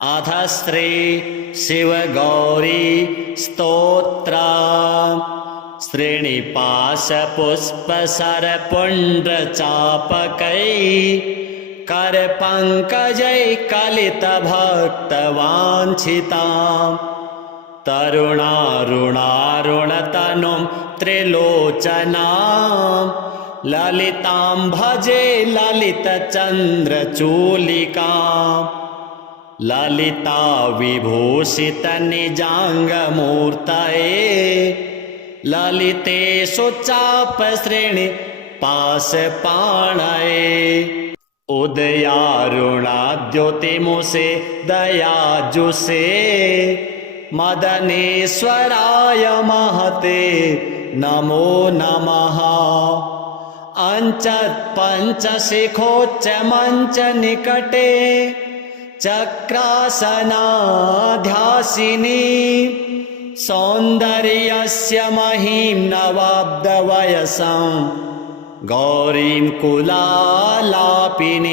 अथ श्री शिवगौरी स्तोत्र। श्रीनिपाशपुष्पसरपुण्ड्रचापकै करपङ्कजै कलितभक्तवाञ्छितां तरुणारुणारुणतनुं त्रिलोचनां ललितां भजे ललितचन्द्रचूलिकाम् ललिता विभूषित निजाङ्गमूर्तये ललितेषु चाप श्रेणि पाशपाणये उदयारुणाद्योतिमुषे दयाजुषे मदनेश्वराय महते नमो नमः। अञ्चत्पञ्चशिखोच्च मञ्च निकटे चक्रासनाध्यासिनी सौन्दर्यस्य महीं नवाब्दवयसं गौरीं कुलालापिनी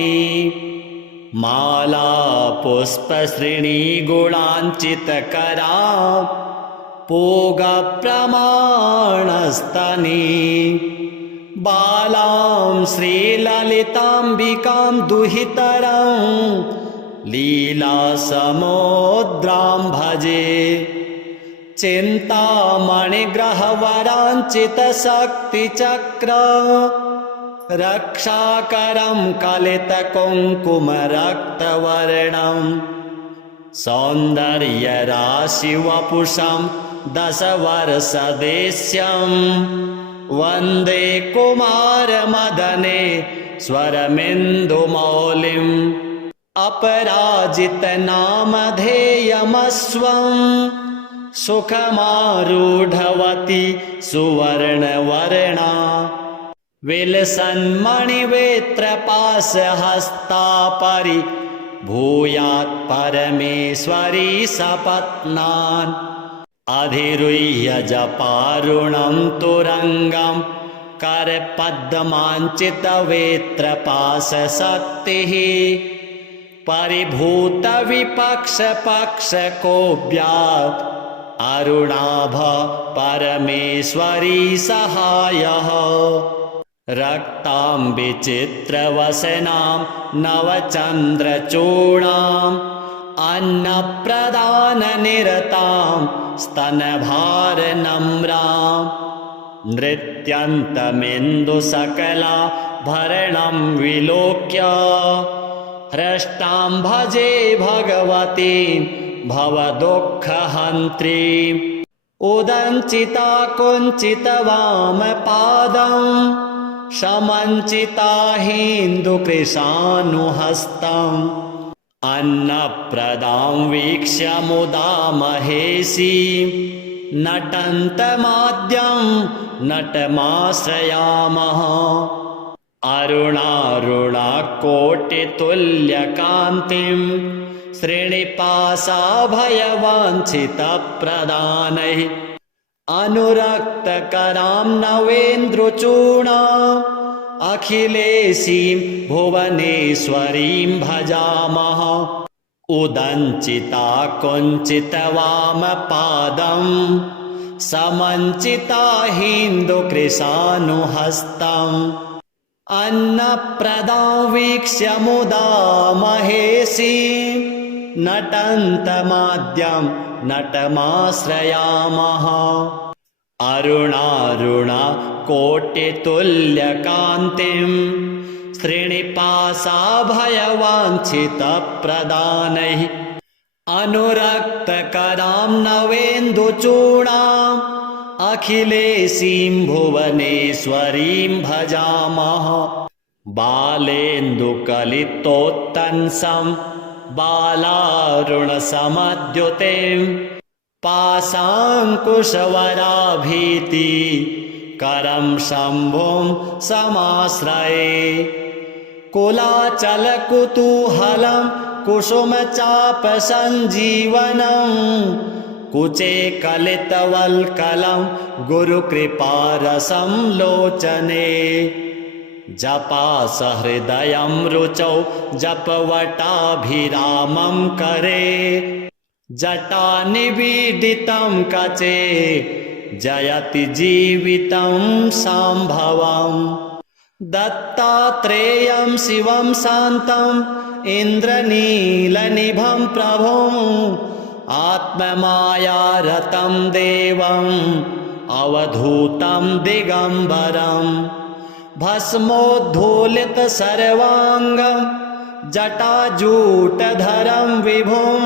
माला पुष्पश्रेणी गुणाञ्चितकरा पूगप्रमाणस्तनी बालां श्रीललिताम्बिकां दुहितरं लीलासमुद्रां भजे चिन्तामणिग्रहवराञ्चितशक्तिचक्र रक्षाकरं कलितकुङ्कुमरक्तवर्णं सौन्दर्यराशिवपुषं दशवर्षदेश्यं वन्दे कुमारमदने स्वरमिन्दुमौलिम् अपराजितनामधेयमस्वं सुखमारूढवती सुवर्णवर्णा विलसन्मणिवेत्रपाशहस्ता परिभूयात् परमेश्वरी सपत्नान् अधिरुह्य जपारुणं तुरङ्गं करपद्माञ्चितवेत्रपाशशक्तिः परिभूतविपक्षपक्षकोऽव्यात् अरुणाभ परमेश्वरी सहायः रक्तां विचित्रवसनां नवचन्द्रचूडाम् अन्नप्रदाननिरतां स्तनभारनम्रां नृत्यन्तमिन्दुसकलाभरणं विलोक्य हृष्टां भजे भगवतीं भवदुःखहन्त्रीम् उदञ्चिता कुञ्चितवामपादं समञ्चिता हिन्दुकृशानुहस्तम् अन्नप्रदां वीक्ष्य मुदा महेशीं नटन्तमाद्यं नटमाश्रयामः अरुणारुणाकोटितुल्यकान्तिं श्रीनिपाशाभयवाञ्छितप्रदानैः अनुरक्तकरां नवेन्द्रचूडाम् अखिलेशीं भुवनेश्वरीं भजामः उदञ्चिता कुञ्चितवामपादं समञ्चिता हिन्दुकृशानुहस्तम् अन्नप्रदां वीक्ष्य मुदा महेशीं नटन्तमाद्यं नटमाश्रयामः अरुणारुणाकोटितुल्यकान्तिं श्रीनिपाशाभयवाञ्छितप्रदानैः अनुरक्तकरां नवेन्दुचूडाम् अखिलेशीं भुवनेश्वरीं भजामः बालेन्दुकलितोत्तंसं बालारुणसमद्युतिं पाशाङ्कुशवराभीति करं शम्भुं समाश्रये कुलाचलकुतूहलं कुसुमचापसञ्जीवनं कुचे कलितवल्कलं गुरुकृपारसं लोचने जपासहृदयं रुचौ जपवटाभिरामं करे जटानिबीडितं कचे जयति जीवितं शाम्भवम् दत्तात्रेयं शिवं शान्तम् इन्द्रनीलनिभं प्रभुम् आत्ममायारतं देवम् अवधूतं दिगम्बरम् भस्मोद्धूलितसर्वाङ्गं जटाजूटधरं विभुं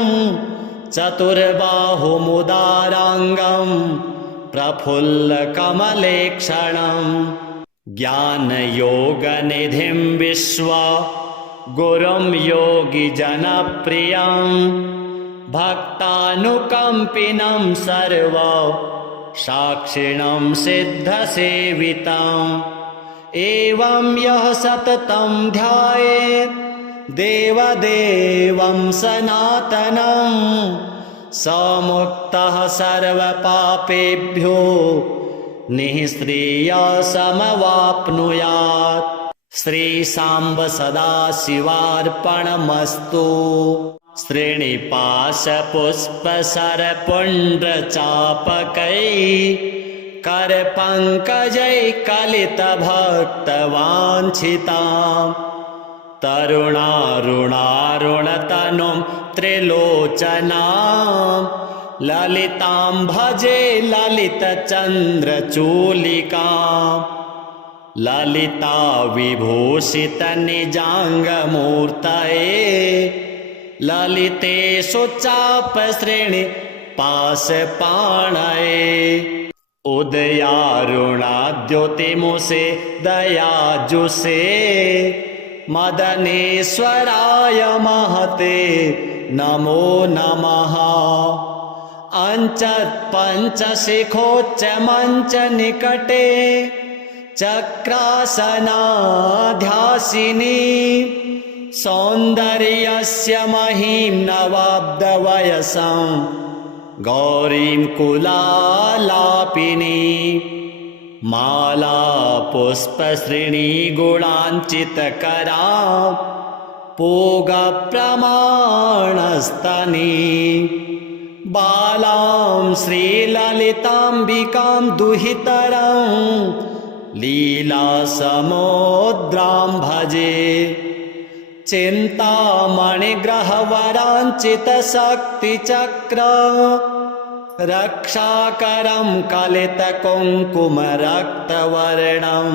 चतुर्बाहुमुदाराङ्गं प्रफुल्लकमलेक्षणम् ज्ञानयोगनिधिं विश्वा गुरुं योगिजनप्रियं भक्तानुकम्पिनं सर्व साक्षिणं सिद्धसेवितम् एवं यः सततं ध्यायेत् देवदेवं सनातनं स मुक्तः सर्वपापेभ्यो निःश्रेयसमवाप्नुयात्। श्रीशाम्ब सदाशिवार्पणमस्तु। श्रीनिपाशपुष्पसरपुण्ड्रचापकैः करपङ्कजैकलितभक्तवाञ्छिताम् तरुणारुणारुणतनुं त्रिलोचनां ललितां भजे ललितचन्द्रचूलिकाम् ललिता विभूषितनिजाङ्गमूर्तये ललितेषु चापश्रेणि पाशपाणये उदयारुणाद्योतिमुषे दयाजुषे मदनेश्वराय महते नमो नमः। अंचत्पञ्चशिखोच्चमञ्चनिकटे चक्रासनाध्यासिनी सौन्दर्यस्य महीं नवाब्दवयसं गौरीं कुलालापिनी माला पुष्पश्रेणीगुणाञ्चितकरां पूगप्रमाणस्तनी बालां श्रीललिताम्बिकां दुहितरं लीलासमुद्रां भजे चिन्तामणिग्रहवराञ्चितशक्तिचक्र रक्षाकरं कलितकुङ्कुमरक्तवर्णं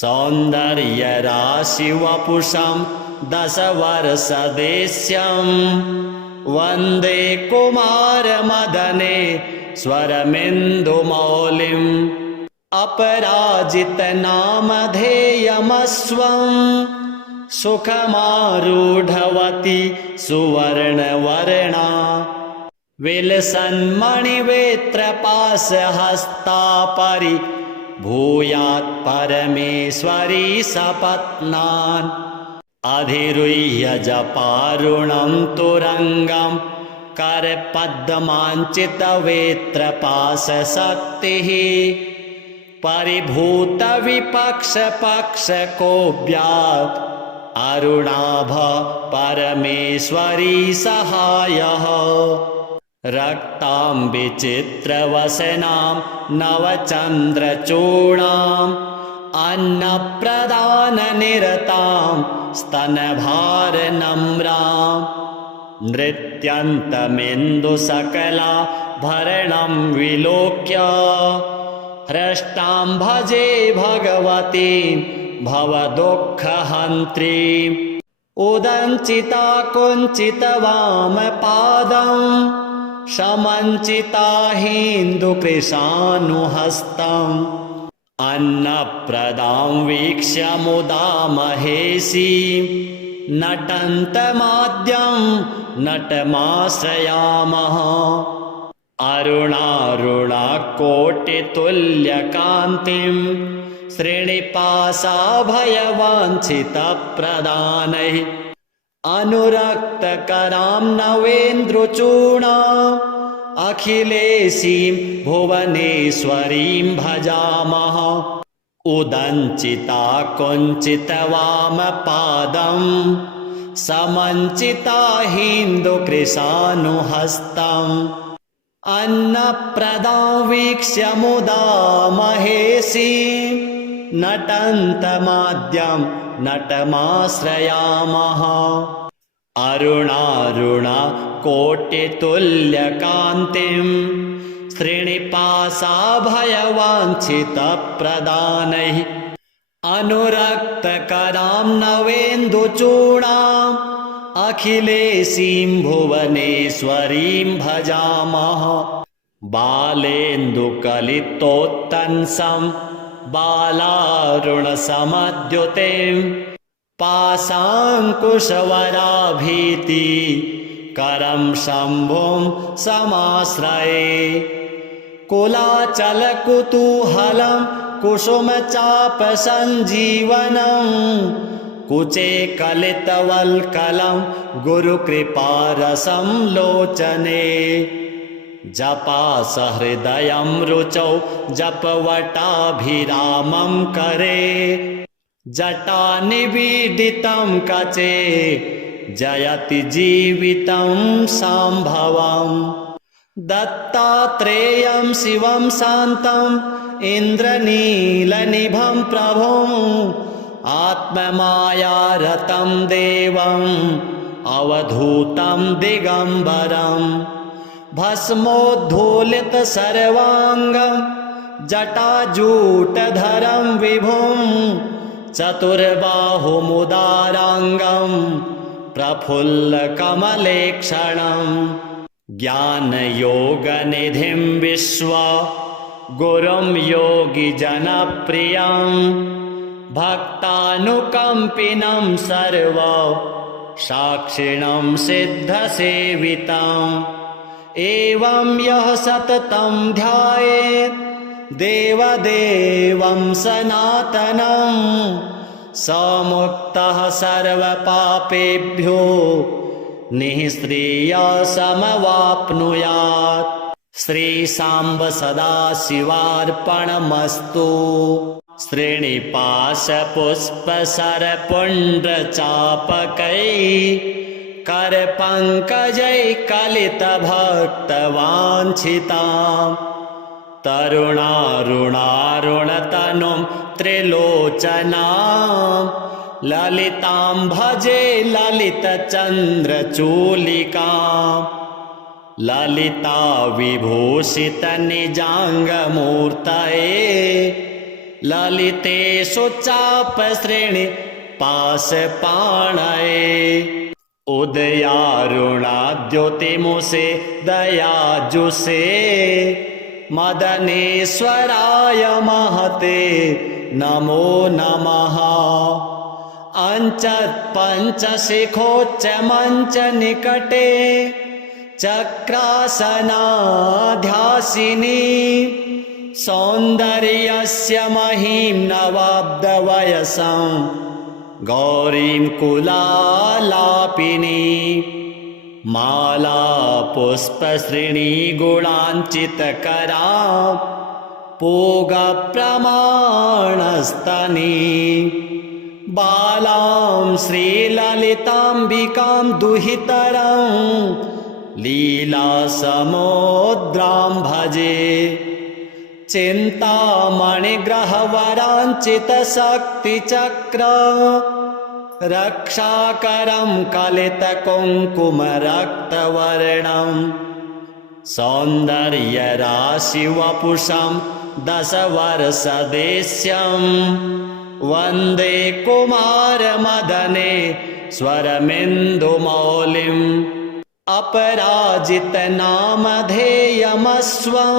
सौन्दर्यराशिवपुषं दशवर्षदेश्यं वन्दे कुमारमदने स्वरमिन्दुमौलिम् अपराजितनामधेयमस्वं सुखमारूढवती सुवर्णवर्णा विलसन्मणिवेत्रपाशहस्ता परिभूयात् परमेश्वरी सपत्नान् अधिरुह्य जपारुणं तुरङ्गं करपद्माञ्चितवेत्रपाशशक्तिः परिभूतविपक्षपक्षकोऽव्यात् अरुणाभ परमेश्वरी सहायः रक्तां विचित्रवसनां नवचन्द्रचूडाम् अन्नप्रदाननिरतां स्तनभारनम्रां नृत्यन्तमिन्दुसकलाभरणं विलोक्य हृष्टां भजे भगवतीं भवदुःखहन्त्रीम् उदञ्चिता कुञ्चितवामपादं समञ्चिता हिन्दुकृशानुहस्तम् अन्नप्रदां वीक्ष्य मुदा महेशीं नटन्तमाद्यं नटमाश्रयामः अरुणारुणाकोटितुल्यकान्तिं श्रीनिपाशाभयवाञ्छितप्रदानैः अनुरक्तकरां नवेन्द्रचूडाम् अखिलेशीं भुवनेश्वरीं भजामः उदञ्चिता कुञ्चितवामपादम् समञ्चिता हिन्दुकृशानुहस्तम् अन्नप्रदां वीक्ष्य मुदा महेशी नटन्तमाद्यं नटमाश्रयामः अरुणारुणा कोटितुल्यकान्तिं श्रीनिपाशाभयवाञ्छितप्रदानैः अनुरक्तकरां नवेन्दुचूडाम् अखिलेशीं भुवनेश्वरीं भजामः बालेन्दुकलितोत्तंसं बालारुणसमद्युतिं पाशाङ्कुशवराभीति करं शम्भुं समाश्रये कुलाचलकुतूहलं कुसुमचापसञ्जीवनं कुचे कलितवल्कलं गुरुकृपारसं लोचने जपासहृदयं रुचौ जपवटाभिरामं करे जटानिबीडितं कचे जयति जीवितं शाम्भवम् दत्तात्रेयं शिवं शान्तं इन्द्रनीलनिभं प्रभुं आत्ममायारतं देवम् अवधूतं दिगम्बरं भस्मोद्धूलितसर्वाङ्गं जटाजूटधरं विभुं चतुर्बाहुमुदाराङ्गं प्रफुल्लकमलेक्षणं ज्ञानयोगनिधिं विश्वा गुरुं योगिजनप्रियं भक्तानुकम्पिनं सर्व साक्षिणं सिद्धसेवितम् एवं यः सततं ध्यायेत् देवदेवं सनातनं स मुक्तः सर्वपापेभ्यो निःश्रेयसमवाप्नुयात्। श्रीशाम्ब सदाशिवार्पणमस्तु। श्रीनिपाशपुष्पसरपुण्ड्रचापकैः करपङ्कजैः कलितभक्तवाञ्छितां तरुणारुणारुणतनुं त्रिलोचनां ललितां भजे ललितचन्द्रचूलिकां ललिता विभूषितनिजाङ्गमूर्तये ललितेषु चापश्रेणिपाशपाणये उदयारुणाद्युतिमुषे दयाजुषे मदनेश्वराय महते नमो नमः। पञ्चशिखोच्चमञ्चनिकटे चक्रासनाध्यासिनी सौन्दर्यस्य महीं नवाब्दवयसं गौरीं कुलालापिनी माला पुष्पश्रेणीगुणाञ्चितकरां पूगप्रमाणस्तनी बालां श्रीललिताम्बिकां दुहितरं लीलासमुद्रां भजे चिन्तामणिग्रहवराञ्चितशक्तिचक्र रक्षाकरं कलितकुङ्कुमरक्तवर्णं सौन्दर्यराशिवपुषं दशवर्षदेश्यं वन्दे कुमारमदने स्वरमिन्दुमौलिम् अपराजितनामधेयमस्वं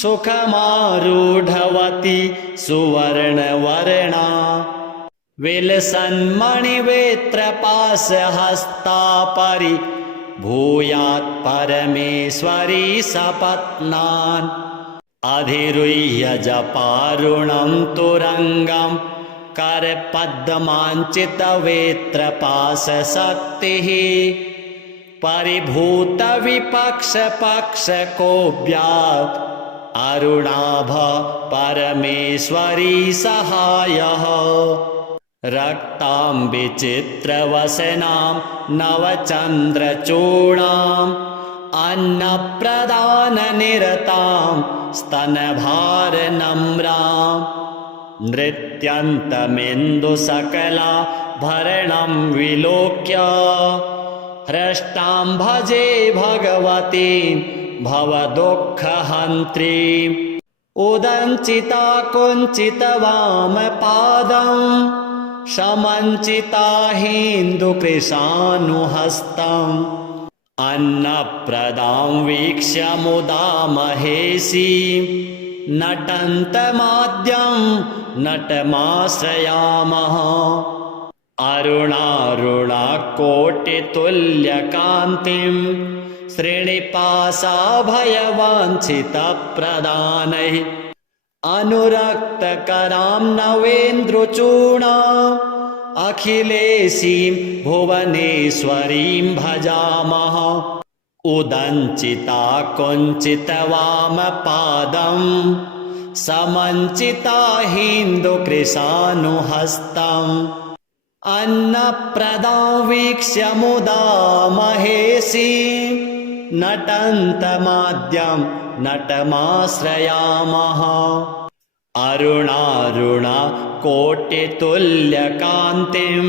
सुखमारूढवती सुवर्णवर्णा विलसन्मणिवेत्रपाशहस्ता परिभूयात् परमेश्वरी सपत्नान् अधिरुह्य जपारुणं तुरङ्गं करपद्माञ्चितवेत्रपाशशक्तिः परिभूतविपक्षपक्षकोऽव्यात् अरुणाभ परमेश्वरी सहायः रक्तां विचित्रवसनां नवचन्द्रचूडाम् अन्नप्रदाननिरतां स्तनभारनम्राम् नृत्यन्तमिन्दुसकलाभरणं विलोक्य हृष्टां भजे भगवतीं भवदुःखहन्त्रीम् उदञ्चिता कुञ्चितवामपादं समञ्चिता हिन्दुकृशानुहस्तम् अन्नप्रदां वीक्ष्य मुदा महेशीं नटन्तमाद्यं नटमाश्रयामः अरुणारुणाकोटितुल्यकान्तिं श्रीनिवासाभयवाञ्छितप्रदानैः अनुरक्तकरां नवेन्द्रचूडाम् अखिलेशीं भुवनेश्वरीं भजामः उदञ्चिता कुञ्चितवामपादं समञ्चिता हिन्दुकृशानुहस्तम् अन्नप्रदां वीक्ष्य मुदा महेशीं नटन्तमाद्यं नटमाश्रयामः अरुणारुणाकोटितुल्यकान्तिं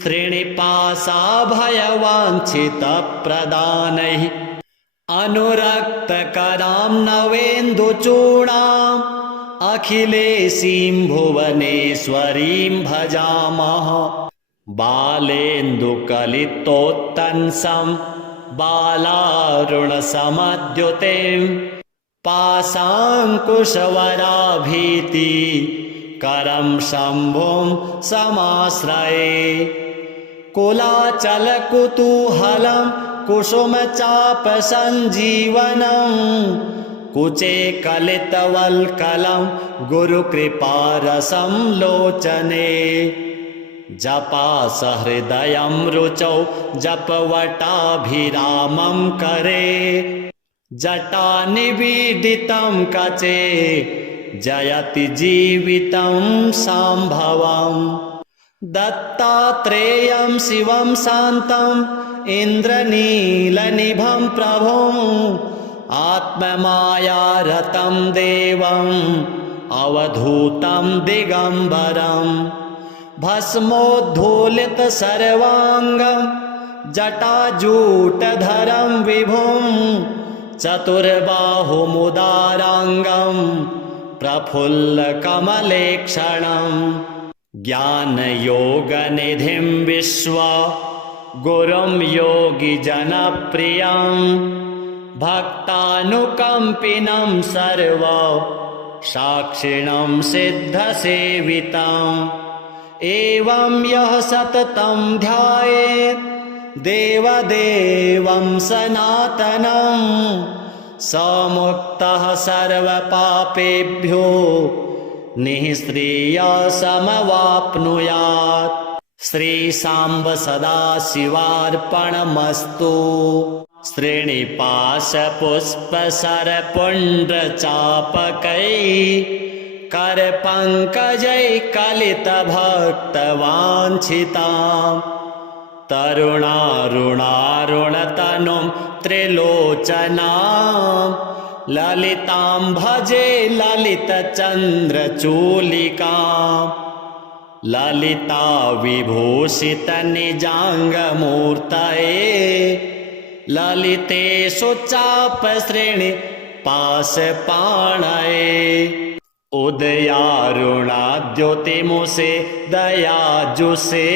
श्रीनिवासाभयवाञ्छितप्रदानैः अनुरक्तकरां नवेन्दुचूडाम् अखिलेशीं भुवनेश्वरीं भजामः बालेन्दुकलितोत्तंसं बालारुणसमद्युतिं पाशाङ्कुशवराभीति करं शम्भुं समाश्रये कुलाचलकुतूहलं कुसुमचापसञ्जीवनं कुचे कलितवल्कलं गुरुकृपारसं लोचने जपासहृदयं रुचौ जपवटाभिरामं करे जटानिबीडितं कचे जयति जीवितं शाम्भवम् दत्तात्रेयं शिवं शान्तम् इन्द्रनीलनिभं प्रभुम् आत्ममायारतं देवम् अवधूतं दिगम्बरम् भस्मोद्धूलित सर्वाङ्गं जटाजूटधरं विभुं चतुर्बाहुमुदाराङ्गं प्रफुल्लकमलेक्षणम् ज्ञानयोगनिधिं विश्व गुरुं योगिजनप्रियं भक्तानुकम्पिनं सर्व साक्षिणं सिद्धसेवितम् एवं यः सततं ध्यायेत् देवदेवं सनातनं स मुक्तः सर्वपापेभ्यो निःश्रेयसमवाप्नुयात्। श्रीशाम्ब सदाशिवार्पणमस्तु। श्रीनिवासपुष्पसरपुण्ड्रचापकैः करपङ्कजैकलितभक्तवाञ्छिताम् तरुणारुणारुणतनुं त्रिलोचनां ललितां भजे ललितचन्द्रचूलिकाम् ललिता विभूषितनिजाङ्गमूर्तये ललितेषु चापश्रेणि पाशपाणये उदयारुणाद्योतिमुषे दयाजुषे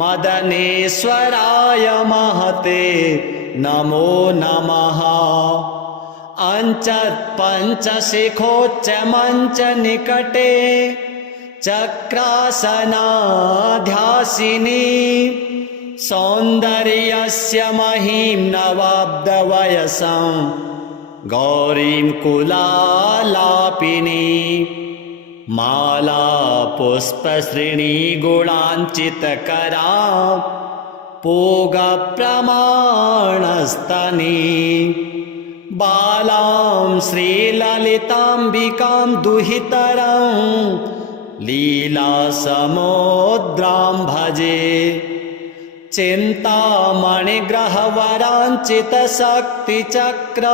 मदनेश्वराय महते नमो नमः। अंचत्पञ्चशिखोच्चमञ्चनिकटे चक्रासनाध्यासिनी सौन्दर्यस्य महीं नवाब्दवयसं गौरीं कुलालापिनी माला पुष्पश्रेणीगुणाञ्चितकरां पूगप्रमाणस्तनी बालां श्रीललिताम्बिकां दुहितरां लीलासमुद्रां भजे चिन्तामणिग्रहवराञ्चितशक्तिचक्र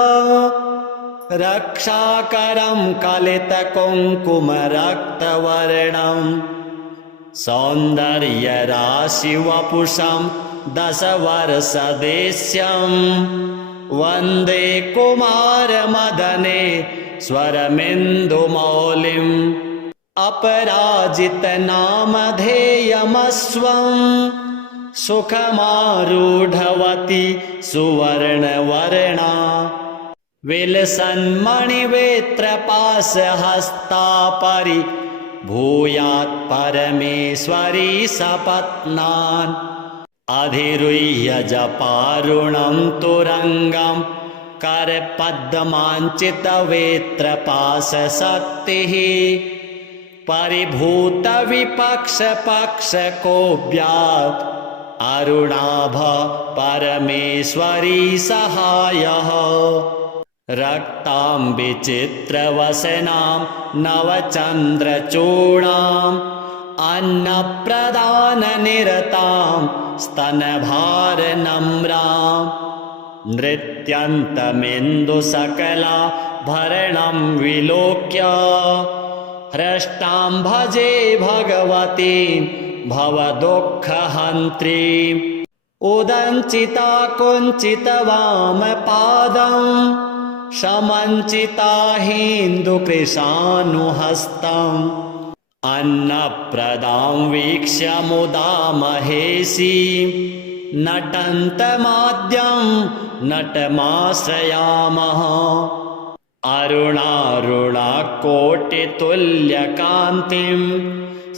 रक्षाकरं कलितकुङ्कुमरक्तवर्णं सौन्दर्यराशिवपुषं दशवर्षदेश्यं वन्दे कुमारमदने स्वरमिन्दुमौलिम् अपराजितनामधेयमस्वं सुखमारूढवती सुवर्णवर्णा विलसन्मणिवेत्रपाशहस्ता परिभूयात् परमेश्वरी सपत्नान् अधिरुह्य जपारुणं तुरङ्गं करपद्माञ्चितवेत्रपाशशक्तिः परिभूतविपक्षपक्षकोऽव्यात् अरुणाभ परमेश्वरी सहायः रक्तां विचित्रवसनां नवचन्द्रचूडाम् अन्नप्रदाननिरतां स्तनभारनम्रां नृत्यन्तमिन्दुसकलाभरणं विलोक्य हृष्टां भजे भगवतीं भवदुःखहन्त्रीम् उदञ्चिता कुञ्चितवामपादं समञ्चिता हिन्दुकृशानुहस्तम् अन्नप्रदां वीक्ष्य मुदा महेशीं नटन्तमाद्यं नटमाश्रयामः अरुणारुणाकोटितुल्यकान्तिं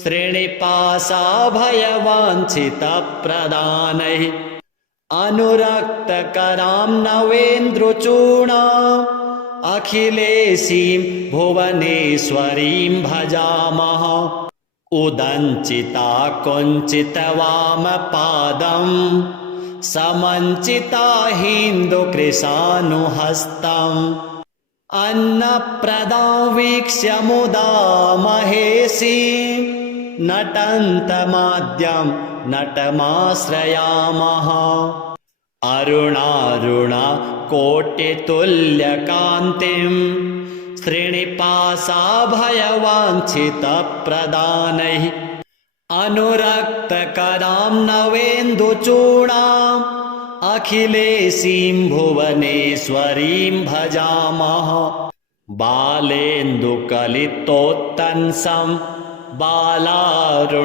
श्रीनिपाशाभयवाञ्छितप्रदानैः अनुरक्तकरां नवेन्द्रचूडाम् अखिलेशीं भुवनेश्वरीं भजामः उदञ्चिता कुञ्चितवामपादं समञ्चिता हिन्दुकृशानुहस्तम् अन्नप्रदां वीक्ष्य मुदा महेशीं नटन्तमाद्यं नटमाश्रयामः अरुणारुणाकोटितुल्यकान्तिं श्रीनिपाशाभयवाञ्छितप्रदानैः अनुरक्तकरां नवेन्दुचूडाम् अखिलेशीं भुवनेश्वरीं भजामः बालेन्दुकलितोत्तंसं बालारुणसमद्युतिं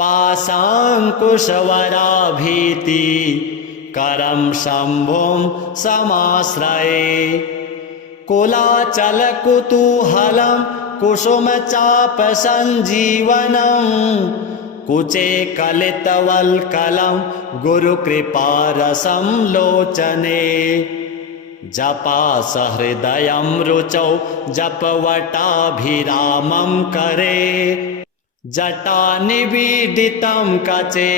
पाशाङ्कुशवराभीति करं शम्भुं समाश्रये कुलाचलकुतूहलं कुसुमचापसञ्जीवनं कुचे कलितवल्कलं गुरुकृपारसं लोचने जपासहृदयं रुचौ जपवटाभिरामं करे जटानिबीडितं कचे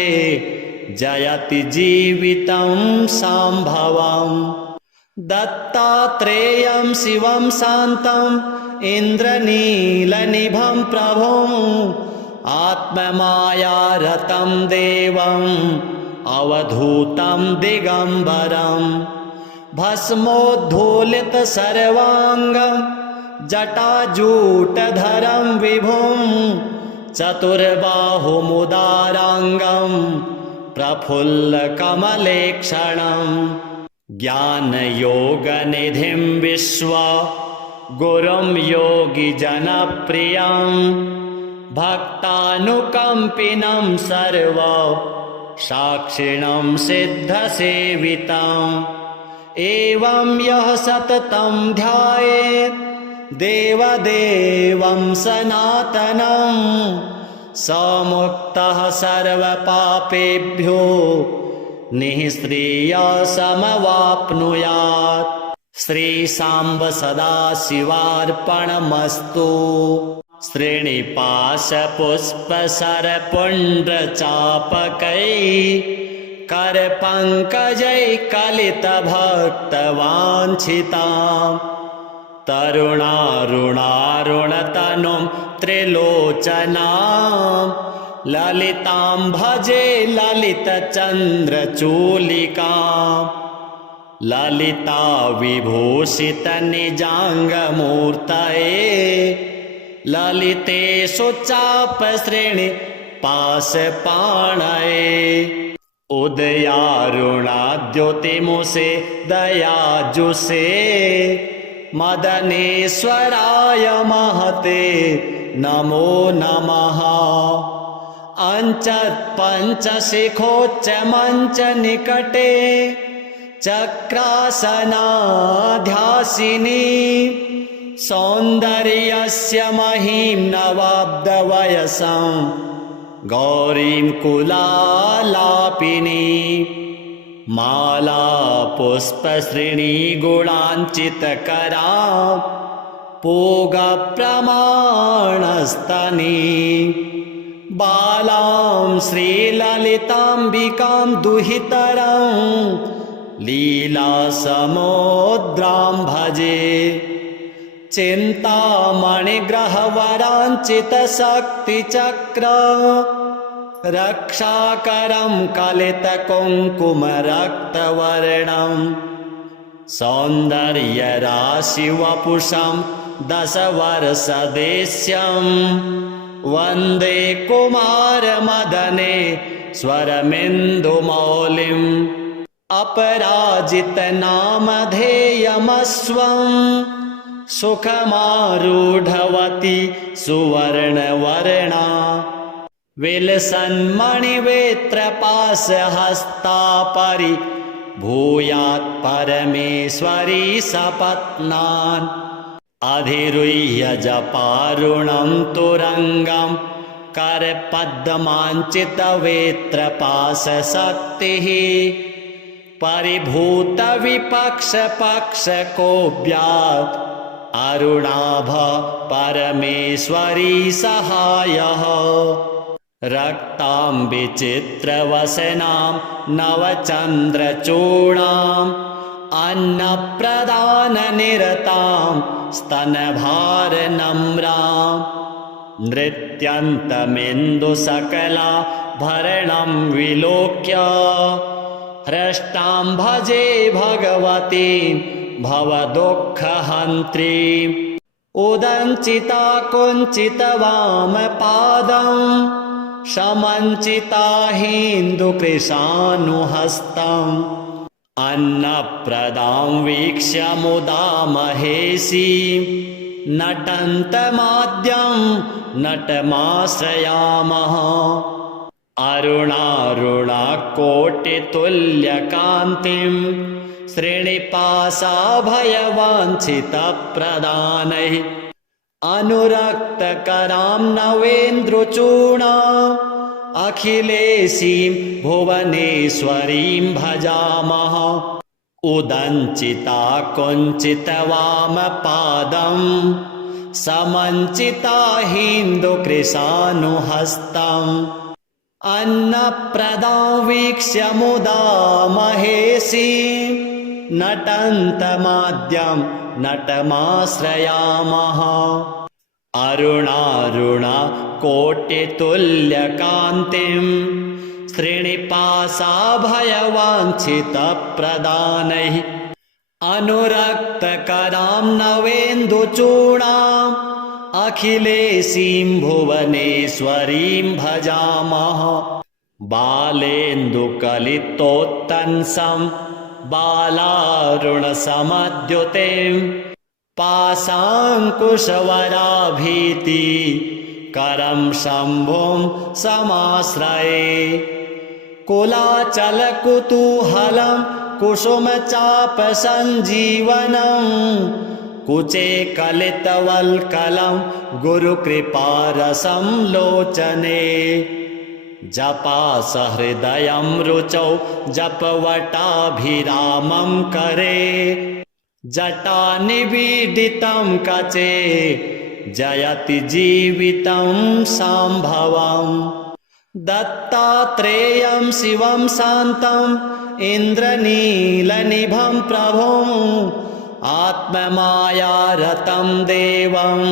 जयति जीवितं शाम्भवम् दत्तात्रेयं शिवं शान्तम् इन्द्रनीलनिभं प्रभुम् आत्ममायारतं देवम् अवधूतं दिगम्बरं भस्मोद्धूलितसर्वाङ्गं जटाजूटधरं विभुं चतुर्बाहुमुदाराङ्गं प्रफुल्लकमलेक्षणं ज्ञानयोगनिधिं विश्व गुरुं योगिजनप्रियं भक्तानुकम्पिनं सर्व साक्षिणं सिद्धसेवितम् एवं यः सततं ध्यायेत् देवदेवं सनातनं स मुक्तः सर्वपापेभ्यो निःश्रेयसमवाप्नुयात्। श्रीशाम्ब सदाशिवार्पणमस्तु। श्रीनिपाशपुष्पसरपुण्ड्रचापकै करपङ्कजैकलितभक्तवाञ्छितां तरुणारुणारुणतनुं त्रिलोचनां ललितां भजे ललितचन्द्रचूलिकां ललिता विभूषितनिजाङ्गमूर्तये ललितेषु चापश्रेणि पाशपाणये उदयारुणाद्योतिमुषे दयाजुषे मदनेश्वराय महते नमो नमः अञ्चत्पञ्चशिखोच्चमञ्चनिकटे चक्रासनाध्यासिनी सौन्दर्यस्य महीं नवाब्दवयसं गौरीं कुलालापिनी माला पुष्पश्रेणी गुणाञ्चितकरा पूगप्रमाणस्तनी बालां श्रीललिताम्बिकां दुहितरं लीलासमुद्रां भजे चिन्तामणिग्रहवराञ्चितशक्तिचक्र रक्षाकरं कलितकुङ्कुमरक्तवर्णं सौन्दर्यराशिवपुषं दशवर्षदेश्यं वन्दे कुमारमदने स्वरमिन्दुमौलिम् अपराजितनामधेयमस्वं सुखमारूढवती सुवर्णवर्णा विलसन्मणिवेत्रपाशहस्ता परिभूयात् परमेश्वरी सपत्नान् अधिरुह्य जपारुणं तुरङ्गं करपद्माञ्चितवेत्रपाशशक्तिः परिभूतविपक्षपक्षकोऽव्यात् अरुणाभ परमेश्वरी सहायः रक्तां विचित्रवसनां नवचन्द्रचूडाम् अन्नप्रदाननिरतां स्तनभारनम्रां नृत्यन्तमिन्दुसकलाभरणं विलोक्य हृष्टां भजे भगवतीं भवदुःखहन्त्रीम् उदञ्चिता कुञ्चितवामपादं समञ्चिता हिन्दुकृशानुहस्तम् अन्नप्रदां वीक्ष्य मुदा महेशीं नटन्तमाद्यं नटमाश्रयामः अरुणारुणाकोटितुल्यकान्तिं श्रीनिपाशाभयवाञ्छितप्रदानैः अनुरक्तकरां नवेन्द्रचूडाम् अखिलेशीं भुवनेश्वरीं भजामः उदञ्चिता कुञ्चितवामपादं समञ्चिता हिन्दुकृशानुहस्तम् अन्नप्रदां वीक्ष्य मुदा महेशीं नटन्तमाद्यं नटमाश्रयामः अरुणारुणाकोटितुल्यकान्तिं श्रीनिपाशाभयवाञ्छितप्रदानैः अनुरक्तकरां नवेन्दुचूडाम् अखिलेशीं भुवनेश्वरीं भजामः बालेन्दुकलितोत्तंसं बालारुणसमद्युतिं पाशाङ्कुशवराभीति करं शम्भुं समाश्रये कुलाचलकुतूहलं कुसुमचापसञ्जीवनं कुचे कलितवल्कलं गुरुकृपारसं लोचने जपासहृदयं रुचौ जपवटाभिरामं करे जटानिबीडितं कचे जयति जीवितं शाम्भवम् दत्तात्रेयं शिवं शान्तम् इन्द्रनीलनिभं प्रभुम् आत्ममायारतं देवम्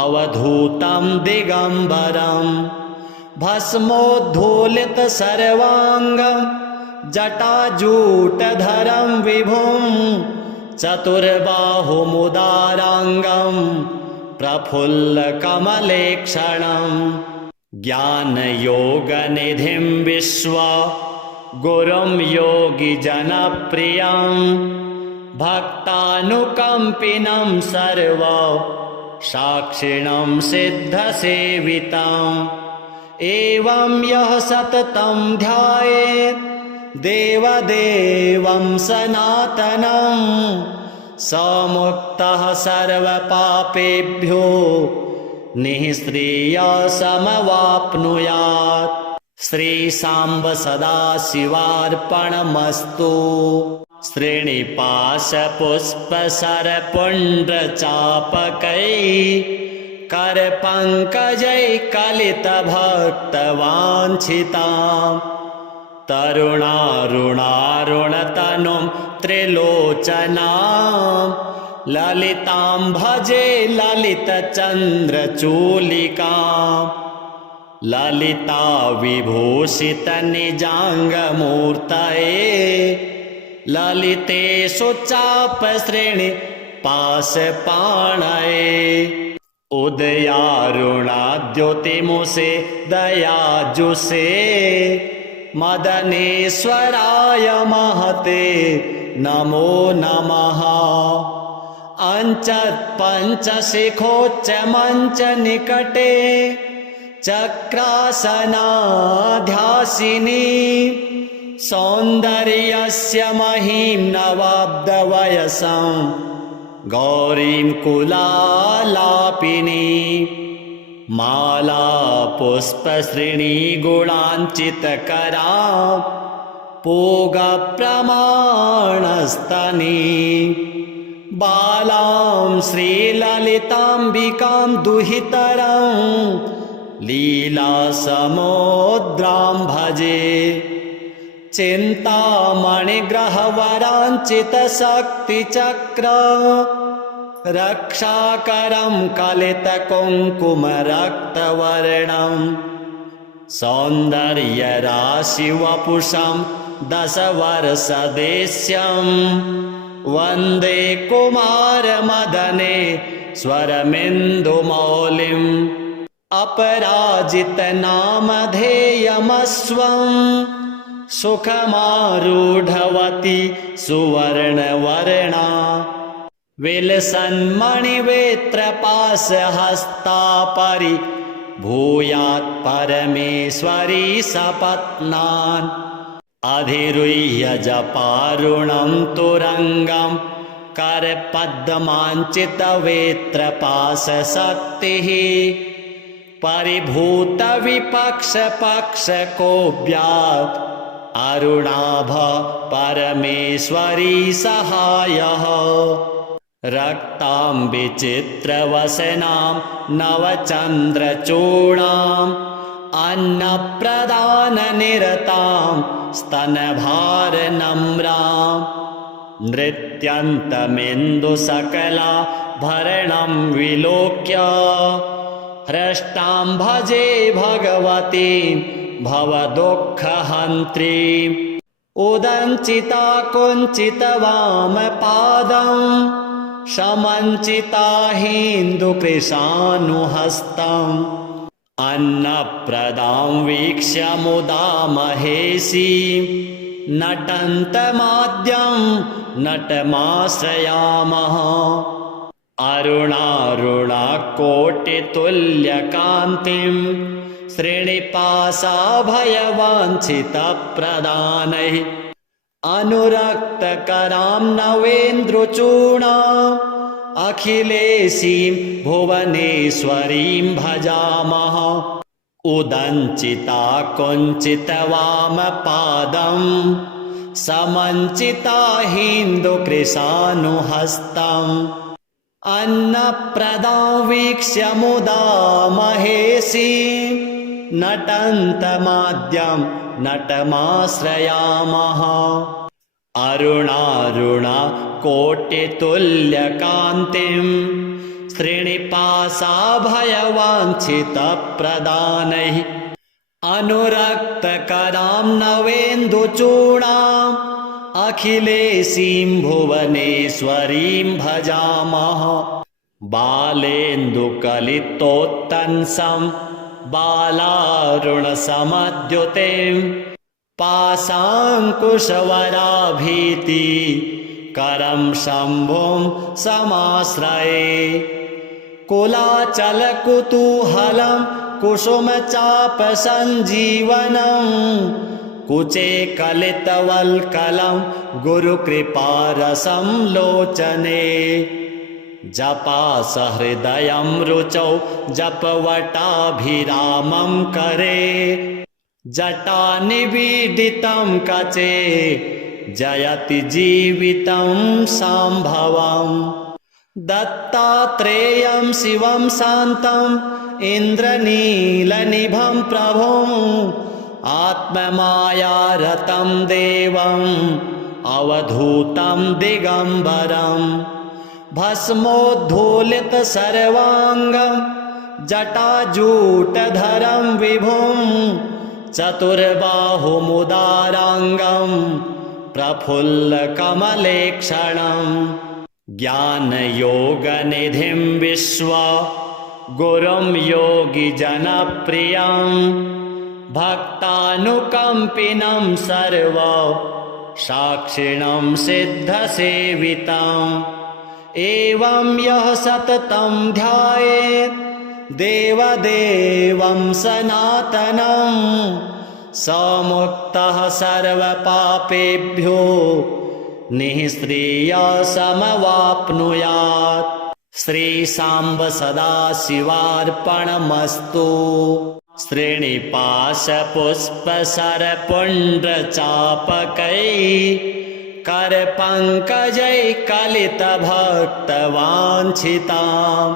अवधूतं दिगम्बरम् भस्मोद्धूलित सर्वाङ्गं जटाजूटधरं विभुं चतुर्बाहुमुदाराङ्गं प्रफुल्लकमलेक्षणम् ज्ञानयोगनिधिं विश्वा गुरुं योगिजनप्रियं भक्तानुकम्पिनं सर्व साक्षिणं सिद्धसेवितम् एवं यः सततं ध्यायेत् देवदेवं सनातनं स मुक्तः सर्वपापेभ्यो निःश्रेयसमवाप्नुयात्। श्रीशाम्ब सदाशिवार्पणमस्तु। श्रीनिपाशपुष्पसरपुण्ड्रचापकैः करपङ्कजैकलितभक्तवाञ्छितां तरुणारुणारुणतनुं त्रिलोचनां ललितां भजे ललितचन्द्रचूलिकां ललिता विभूषितनिजाङ्गमूर्तये ललितेषु चापश्रेणि पाशपाणये उदयारुणाद्योतिमुषे दयाजुषे मदनेश्वराय महते नमो नमः। अंचत्पञ्चशिखोच्चमञ्चनिकटे चक्रासनाध्यासिनी सौन्दर्यस्य महीं नवाब्दवयसं गौरीं कुलालापिनी माला पुष्पश्रेणीगुणाञ्चितकरां पूगप्रमाणस्तनी बालां श्रीललिताम्बिकां दुहितरं लीलासमुद्रां भजे चिन्तामणिग्रहवराञ्चितशक्तिचक्र रक्षाकरं कलितकुङ्कुमरक्तवर्णं सौन्दर्यराशिवपुषं दशवर्षदेश्यं वन्दे कुमारमदने स्वरमिन्दुमौलिम् अपराजितनामधेयमस्वं सुखमारूढवती सुवर्णवर्णा विलसन्मणिवेत्रपाशहस्ता परिभूयात् परमेश्वरी सपत्नान् अधिरुह्य जपारुणं तुरङ्गं करपद्माञ्चितवेत्रपाशशक्तिः परिभूतविपक्षपक्षकोऽव्यात् अरुणाभ परमेश्वरी सहायः रक्तां विचित्रवसनां नवचन्द्रचूडाम् अन्नप्रदाननिरतां स्तनभारनम्रां नृत्यन्तमिन्दुसकलाभरणं विलोक्य हृष्टां भजे भगवतीं भवदुःखहन्त्रीम् उदञ्चिता कुञ्चितवामपादं समञ्चिता हिन्दुकृशानुहस्तम् अन्नप्रदां वीक्ष्य मुदा महेशीं नटन्तमाद्यं नटमाश्रयामः अरुणारुणाकोटितुल्यकान्तिं श्रीनिपाशाभयवाञ्छितप्रदानैः अनुरक्तकरां नवेन्द्रचूडाम् अखिलेशीं भुवनेश्वरीं भजामः उदञ्चिता कुञ्चितवामपादं समञ्चिता हिन्दुकृशानुहस्तम् अन्नप्रदां वीक्ष्य मुदा महेशीं नटन्तमाद्यं नटमाश्रयामः अरुणारुणा कोटितुल्यकान्तिं श्रीनिपाशाभयवाञ्छितप्रदानैः अनुरक्तकरां नवेन्दुचूडाम् अखिलेशीं भुवनेश्वरीं भजामः बालेन्दुकलितोत्तंसं बालारुणसमद्युतिं पाशाङ्कुशवराभीति करं शम्भुं समाश्रये कुलाचलकुतूहलं कुसुमचापसञ्जीवनं कुचे कलितवल्कलं गुरुकृपारसं लोचने जपासहृदयं रुचौ जपवटाभिरामं करे जटानिबीडितं कचे जयति जीवितं शाम्भवम् दत्तात्रेयं शिवं शान्तम् इन्द्रनीलनिभं प्रभुम् आत्ममायारतं देवम् अवधूतं दिगम्बरम् भस्मोद्धूलितसर्वाङ्गं जटाजूटधरं विभुं चतुर्बाहुमुदाराङ्गं प्रफुल्लकमलेक्षणं ज्ञानयोगनिधिं विश्वा गुरुं योगिजनप्रियं भक्तानुकम्पिनं सर्व साक्षिणं सिद्धसेवितम् एवं यः सततं ध्यायेत् देवदेवं सनातनं स मुक्तः सर्वपापेभ्यो निःश्रेयसमवाप्नुयात् श्रीशाम्ब सदाशिवार्पणमस्तु श्रीनिपाशपुष्पसरपुण्ड्रचापकैः करपङ्कजैकलितभक्तवाञ्छिताम्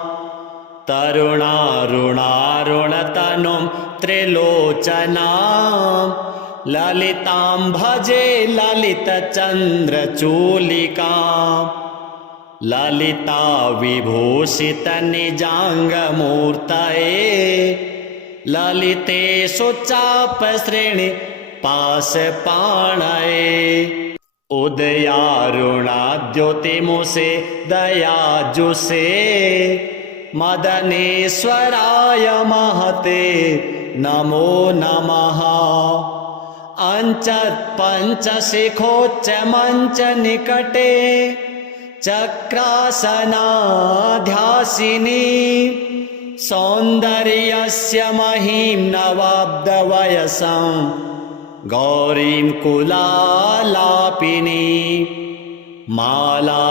तरुणारुणारुणतनुं त्रिलोचनां ललितां भजे ललितचन्द्रचूलिकाम् ललिता विभूषितनिजाङ्गमूर्तये ललितेषु चापश्रेणि पाशपाणये उदयारुणाद्योतिमुषे दयाजुषे मदनेश्वराय महते नमो नमः अञ्चत्पञ्चशिखोच्चमञ्चनिकटे चक्रासनाध्यासिनी सौन्दर्यस्य महीं नवाब्दवयसं गौरीं कुलालापिनी माला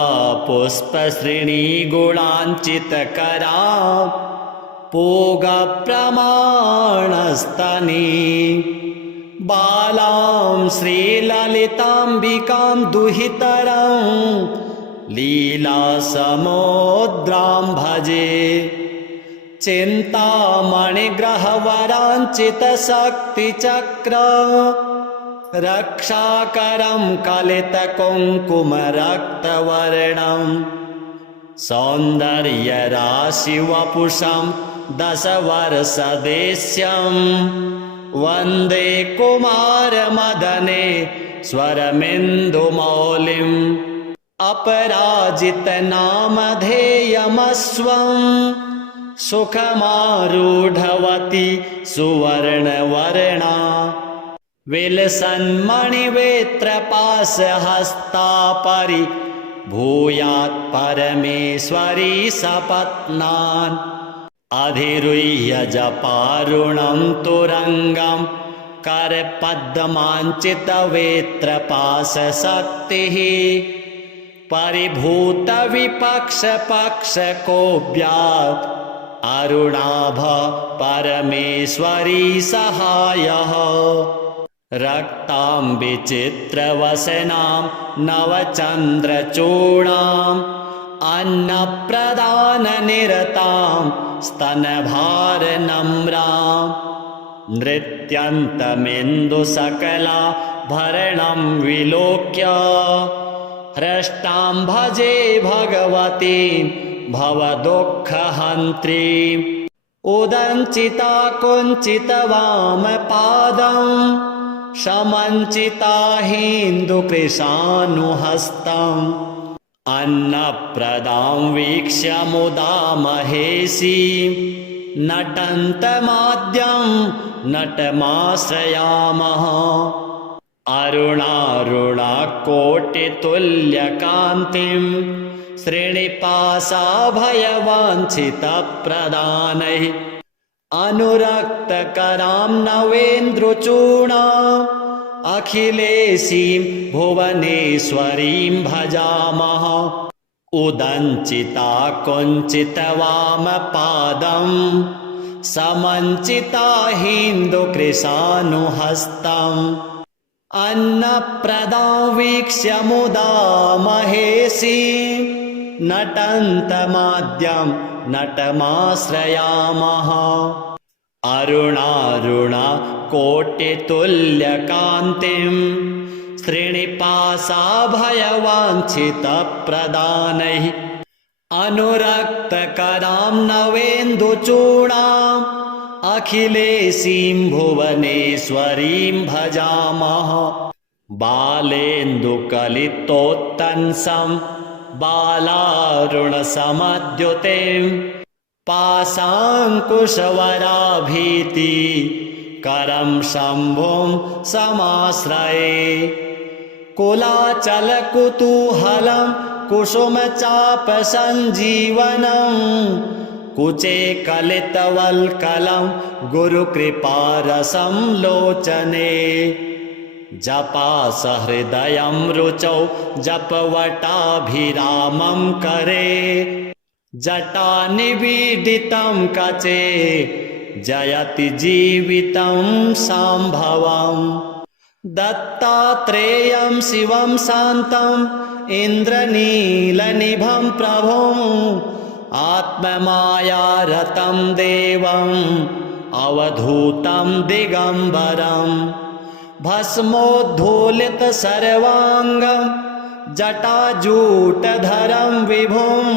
पुष्पश्रेणीगुणाञ्चितकरा पूगप्रमाणस्तनी बालां श्रीललिताम्बिकां दुहितरं लीलासमुद्रां भजे चिन्तामणिग्रहवराञ्चितशक्तिचक्र रक्षाकरं कलितकुङ्कुमरक्तवर्णं सौन्दर्यराशिवपुषं दशवर्षदेश्यं वन्दे कुमारमदने स्वरमिन्दुमौलिम् अपराजितनामधेयमस्वं सुखमारूढवती सुवर्णवर्णा विलसन्मणिवेत्रपाशहस्ता परिभूयात् परमेश्वरी सपत्नान् अधिरुह्य जपारुणं तुरङ्गं करपद्माञ्चितवेत्रपाशशक्तिः परिभूतविपक्षपक्षकोऽव्यात् अरुणाभ परमेश्वरी सहायः रक्तां विचित्रवसनां नवचन्द्रचूडाम् अन्नप्रदाननिरतां स्तनभारनम्रां नृत्यन्तमिन्दुसकलाभरणं विलोक्य हृष्टां भजे भगवतीं भवदुःखहन्त्रीम् उदञ्चिता कुञ्चितवामपादं समञ्चिता हिन्दुकृशानुहस्तम् अन्नप्रदां वीक्ष्य मुदा महेशीं नटन्तमाद्यं नटमाश्रयामः अरुणारुणाकोटितुल्यकान्तिं श्रीनिवासाभयवाञ्छितप्रदानैः अनुरक्तकरां नवेन्द्रचूडाम् अखिलेशीं भुवनेश्वरीं भजामः उदञ्चिता कुञ्चितवामपादं समञ्चिता हिन्दुकृशानुहस्तम् अन्नप्रदां वीक्ष्य मुदा महेशीं नटन्तमाद्यं नटमाश्रयामः अरुणारुणाकोटितुल्यकान्तिं श्रीनिवासाभयवाञ्छितप्रदानैः अनुरक्तकरां नवेन्दुचूडाम् अखिलेशीं भुवनेश्वरीं भजामः बालेन्दुकलितोत्तंसं बालारुणसमद्युतिं पाशाङ्कुशवराभीति करं शम्भुं समाश्रये कुलाचलकुतूहलं कुसुमचापसञ्जीवनं कुचे कलितवल्कलं गुरुकृपारसं लोचने जपासहृदयं रुचौ जपवटाभिरामं करे जटानिबीडितं कचे जयति जीवितं शाम्भवम् दत्तात्रेयं शिवं शान्तं इन्द्रनीलनिभं प्रभुं आत्ममायारतं देवम् अवधूतं दिगम्बरं भस्मोद्धूलित सर्वाङ्गं जटाजूटधरं विभुं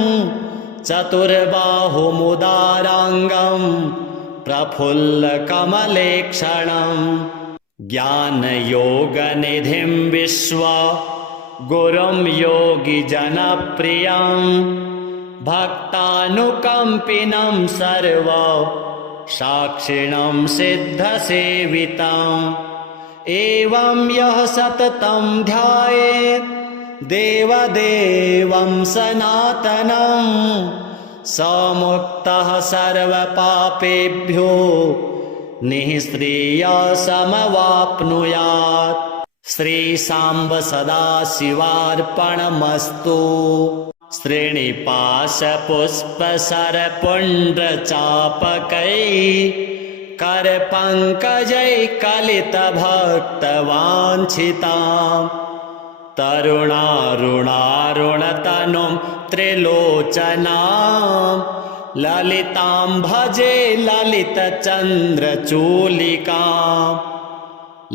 चतुर्बाहुमुदाराङ्गं प्रफुल्लकमलेक्षणं ज्ञानयोगनिधिं विश्व गुरुं योगिजनप्रियं भक्तानुकम्पिनं सर्व साक्षिणं सिद्धसेवितम् एवं यः सततं ध्यायेत् देवदेवं सनातनं स मुक्तः सर्वपापेभ्यो निःश्रेयसमवाप्नुयात्। श्रीशाम्ब सदाशिवार्पणमस्तु। श्रीनिवासपुष्पसरपुण्ड्रचापकैः करपङ्कजैः कलितभक्तवाञ्छितां तरुणारुणारुणतनुं त्रिलोचनां ललितां भजे ललितचन्द्रचूलिकां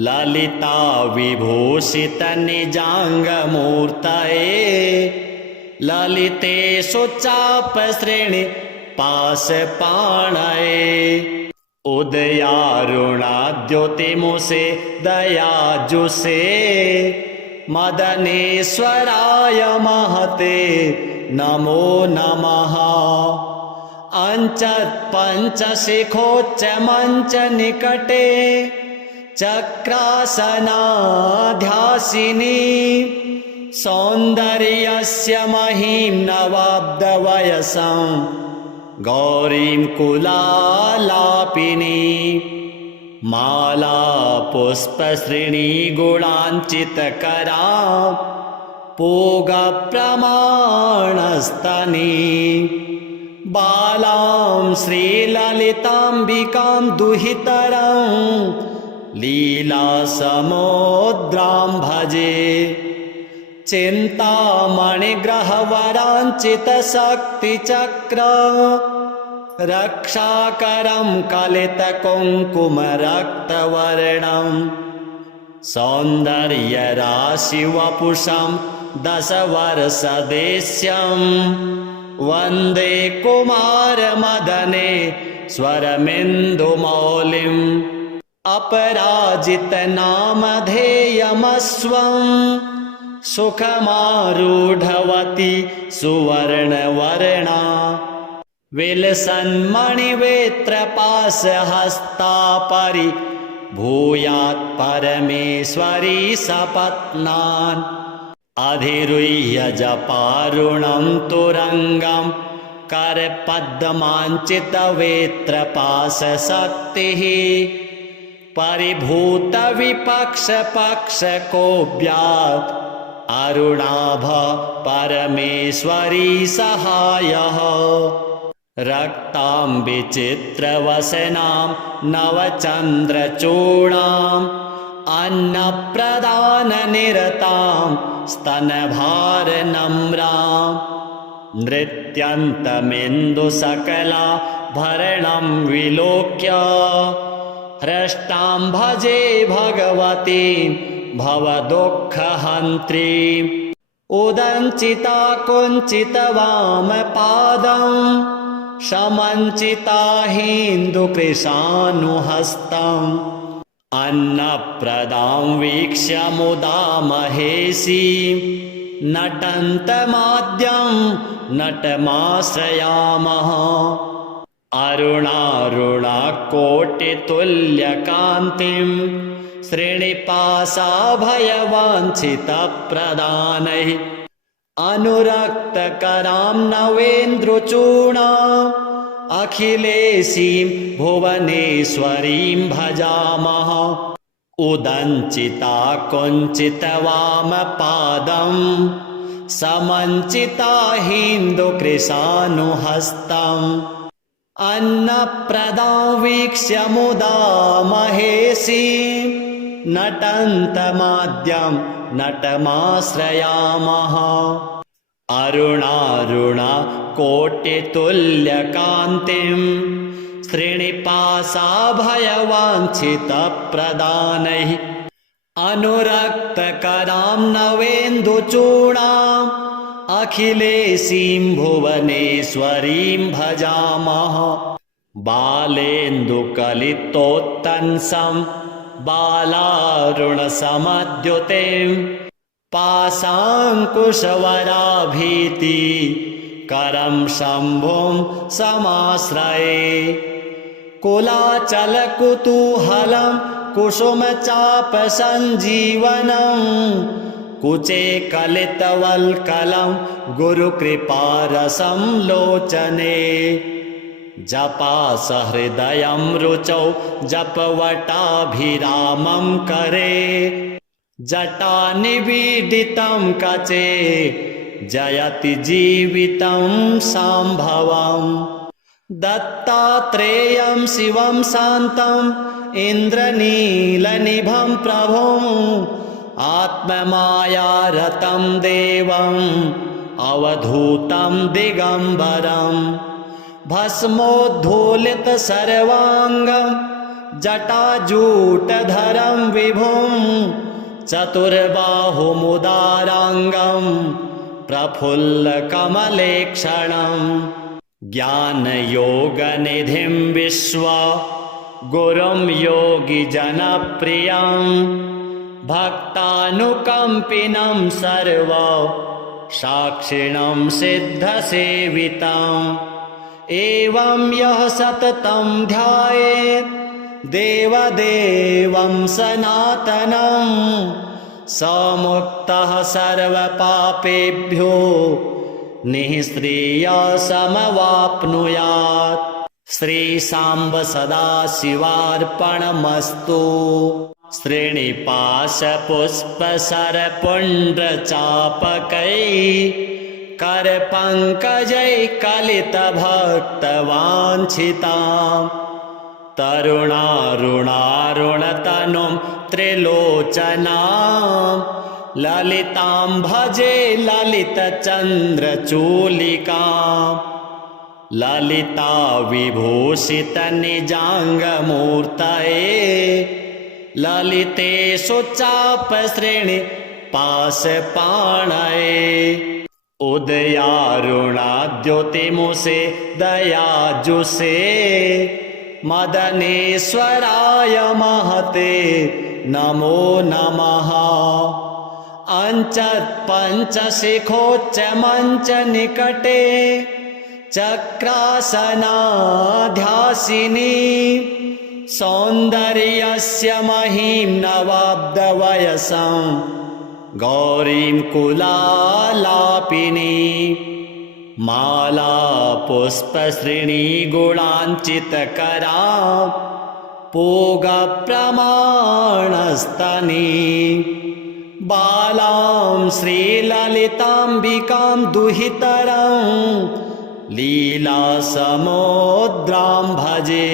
ललिता विभूषितनिजाङ्गमूर्तये ललितेषु चापश्रेणि पाशपाणये उदयारुणाद्योतिमुषे दयाजुषे मदनेश्वराय महते नमो नमः। अंचत्पञ्चशिखोच्चमञ्चनिकटे चक्रासनाध्यासिनी सौन्दर्यस्य महीं नवाब्दवयसं गौरीं कुलालापिनी माला पुष्पश्रेणीगुणाञ्चितकरां पूगप्रमाणस्तनी बालां श्रीललिताम्बिकां दुहितरं लीलासमुद्रां भजे चिन्तामणिग्रहवराञ्चितशक्तिचक्र रक्षाकरं कलितकुङ्कुमरक्तवर्णं सौन्दर्यराशिवपुषं दशवर्षदेश्यं वन्दे कुमारमदने स्वरमिन्दुमौलिम् अपराजितनामधेयमस्वं सुखमारूढवती सुवर्णवर्णा विलसन्मणिवेत्रपाशहस्ता परिभूयात् परमेश्वरी सपत्नान् अधिरुह्य जपारुणं तुरङ्गं करपद्माञ्चितवेत्रपाशशक्तिः परिभूतविपक्षपक्षकोऽव्यात् अरुणाभ परमेश्वरी सहायः रक्तां विचित्रवसनां नवचन्द्रचूडाम् अन्नप्रदाननिरतां स्तनभारनम्रां नृत्यन्तमिन्दुसकलाभरणं विलोक्य हृष्टां भजे भगवतीं भवदुःखहन्त्रीम् उदञ्चिता कुञ्चितवामपादं समञ्चिता हिन्दुकृशानुहस्तम् अन्नप्रदां वीक्ष्य मुदा महेशीं नटन्तमाद्यं नटमाश्रयामः अरुणारुणाकोटितुल्यकान्तिं श्रीनिपाशाभयवाञ्छितप्रदानैः अनुरक्तकरां नवेन्द्रचूडाम् अखिलेशीं भुवनेश्वरीं भजामः उदञ्चिता कुञ्चितवामपादं समञ्चिता हिन्दुकृशानुहस्तम् अन्नप्रदां वीक्ष्य मुदा महेशीं नटन्तमाद्यं नटमाश्रयामः अरुणारुणाकोटितुल्यकान्तिं श्रीनिपाशाभयवाञ्छितप्रदानैः अनुरक्तकरां नवेन्दुचूडाम् अखिलेशीं भुवनेश्वरीं भजामः बालेन्दुकलितोत्तंसं बालारुणसमद्युतिं पाशाङ्कुशवराभीति करं शम्भुं समाश्रये कुलाचलकुतूहलं कुसुमचापसञ्जीवनं कुचे कलितवल्कलं गुरुकृपारसं लोचने जपासहृदयं रुचौ जपवटाभिरामं करे जटानिबीडितं कचे जयति जीवितं शाम्भवम् दत्तात्रेयं शिवं शान्तम् इन्द्रनीलनिभं प्रभुम् आत्ममायारतं देवम् अवधूतं दिगम्बरम् भस्मोद्धूलितसर्वाङ्गं जटाजूटधरं विभुं चतुर्बाहुमुदाराङ्गं प्रफुल्लकमलेक्षणं ज्ञानयोगनिधिं विश्वा गुरुं योगिजनप्रियं भक्तानुकम्पिनं सर्व साक्षिणं सिद्धसेवितम् एवं यः सततं ध्यायेत् देवदेवं सनातनं स मुक्तः सर्वपापेभ्यो निःश्रेयसमवाप्नुयात्। श्रीशाम्ब सदाशिवार्पणमस्तु। श्रीनिपाशपुष्पसरपुण्ड्रचापकैः करपङ्कजैकलितभक्तवाञ्छितां तरुणारुणारुणतनुं त्रिलोचनां ललितां भजे ललितचन्द्रचूलिकां ललिता विभूषित निजाङ्गमूर्तये ललितेषु चापश्रेणि पाशपाणये उदयारुणाद्योतिमुषे दयाजुषे मदनेश्वराय महते नमो नमः। पञ्चशिखोच्च मञ्च निकटे चक्रासनाध्यासिनी सौन्दर्यस्य महीं नवाब्दवयसं गौरीं कुलालापिनी माला पुष्पश्रेणी गुणाञ्चितकरा पूगप्रमाणस्तनी बालां श्रीललिताम्बिकां दुहितरं लीलासमुद्रां भजे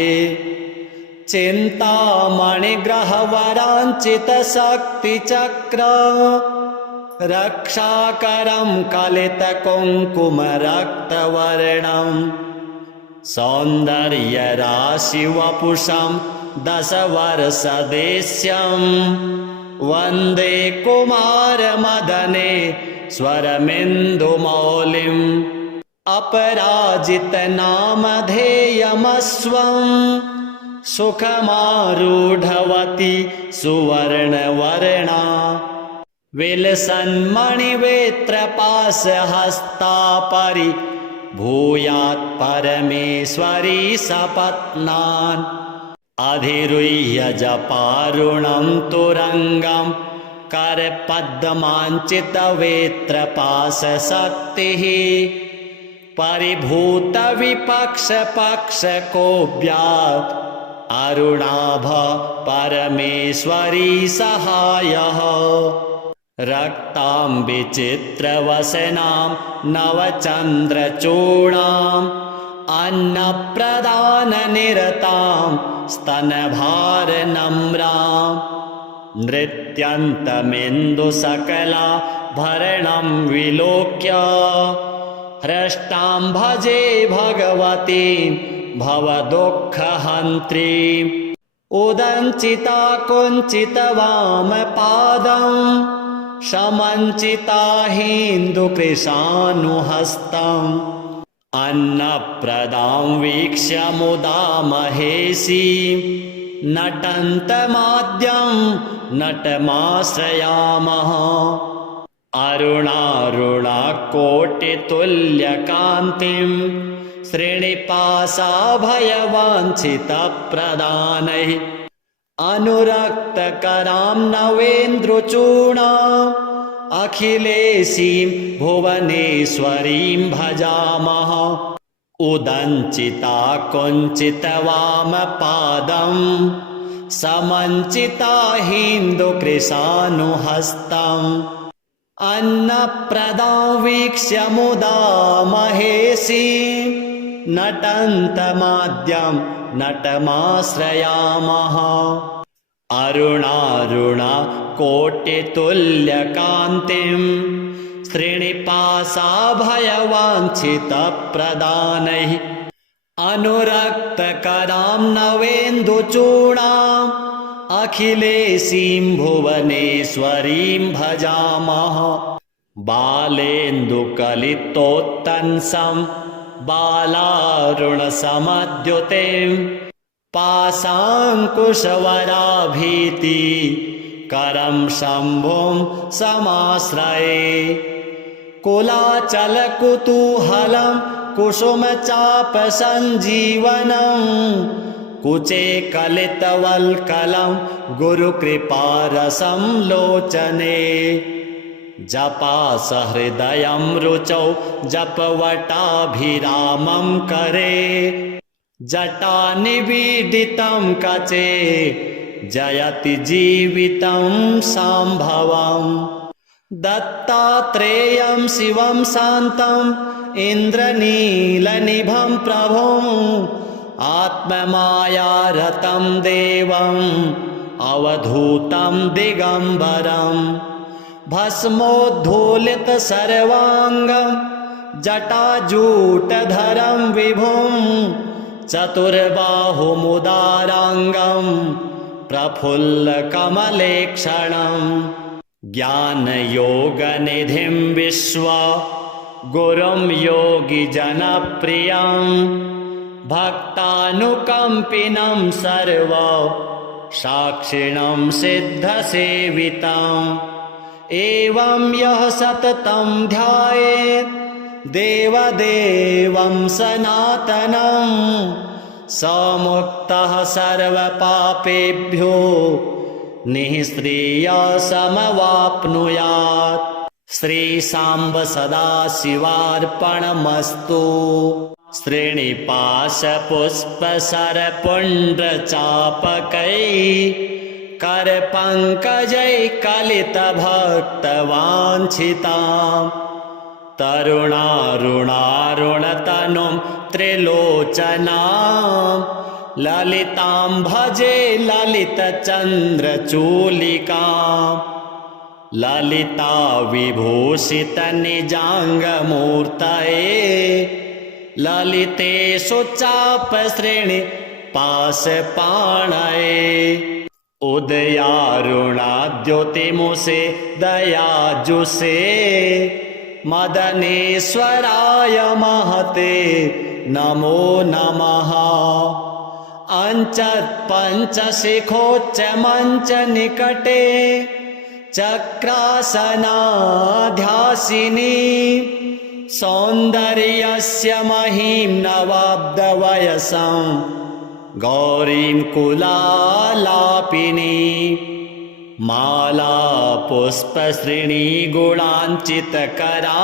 चिन्तामणिग्रहवराञ्चितशक्तिचक्र रक्षाकरं कलितकुङ्कुमरक्तवर्णं सौन्दर्यराशिवपुषं दशवर्षदेश्यं वन्दे कुमारमदने स्वरमिन्दुमौलिम् अपराजितनामधेयमस्वं सुखमारूढवती सुवर्णवर्णा विलसन्मणिवेत्रपाशहस्ता परिभूयात् परमेश्वरी सपत्नान् अधिरुह्य जपारुणं तुरङ्गं करपद्माञ्चितवेत्रपाशशक्तिः परिभूतविपक्षपक्षकोऽव्यात् अरुणाभ परमेश्वरी सहायः रक्तां विचित्रवसनां नवचन्द्रचूडाम् अन्नप्रदाननिरतां स्तनभारनम्रां नृत्यन्तमिन्दुसकलाभरणं विलोक्य हृष्टां भजे भगवतीं भवदुःखहन्त्रीम् उदञ्चिता कुञ्चितवामपादं समञ्चिता हिन्दुकृशानुहस्तम् अन्नप्रदां वीक्ष्य मुदा महेशीं नटन्तमाद्यं नटमाश्रयामः अरुणारुणाकोटितुल्यकान्तिं श्रीनिपाशाभयवाञ्छितप्रदानैः अनुरक्तकरां नवेन्द्रचूडाम् अखिलेशीं भुवनेश्वरीं भजामः उदञ्चिता कुञ्चितवामपादं समञ्चिता हिन्दुकृशानुहस्तम् अन्नप्रदां वीक्ष्य मुदा महेशीं नटन्तमाद्यं नटमाश्रयामः अरुणारुणाकोटितुल्यकान्तिं श्रीनिपाशाभयवाञ्छितप्रदानैः अनुरक्तकरां नवेन्दुचूडाम् अखिलेशीं भुवनेश्वरीं भजामः बालेन्दुकलितोत्तंसं बालारुणसमद्युतिं पाशाङ्कुशवराभीति करं शम्भुं समाश्रये कुलाचलकुतूहलं कुसुमचापसञ्जीवनं कुचे कलितवल्कलं गुरुकृपारसं लोचने जपासहृदयं रुचौ जपवटाभिरामं करे जटानिबीडितं कचे जयति जीवितं शाम्भवम् दत्तात्रेयं शिवं शान्तम् इन्द्रनीलनिभं प्रभुम् आत्ममायारतं देवम् अवधूतं दिगम्बरम् भस्मोद्धूलितसर्वाङ्गं जटाजूटधरं विभुं चतुर्बाहुमुदाराङ्गं प्रफुल्लकमलेक्षणं ज्ञानयोगनिधिं विश्वा गुरुं योगिजनप्रियं भक्तानुकम्पिनं सर्व साक्षिणं सिद्धसेवितम् एवं यः सततं ध्यायेत् देवदेवं सनातनं स मुक्तः सर्वपापेभ्यो निःश्रेयसमवाप्नुयात्। श्रीशाम्ब सदाशिवार्पणमस्तु। श्रीनिपाशपुष्पसरपुण्ड्रचापकैः करपङ्कजैकलितभक्तवाञ्छितां तरुणारुणारुणतनुं त्रिलोचनां ललितां भजे ललितचन्द्रचूलिकां ललिता विभूषितनिजाङ्गमूर्तये ललितेषु चापश्रेणि पाशपाणये उदयारुणाद्योतिमुषे दयाजुषे मदनेश्वराय महते नमो नमः। अञ्चत्पञ्चशिखोच्चमञ्चनिकटे चक्रासनाध्यासिनी सौन्दर्यस्य महीं नवाब्दवयसं गौरीं कुलालापिनी माला पुष्पश्रेणीगुणाञ्चितकरा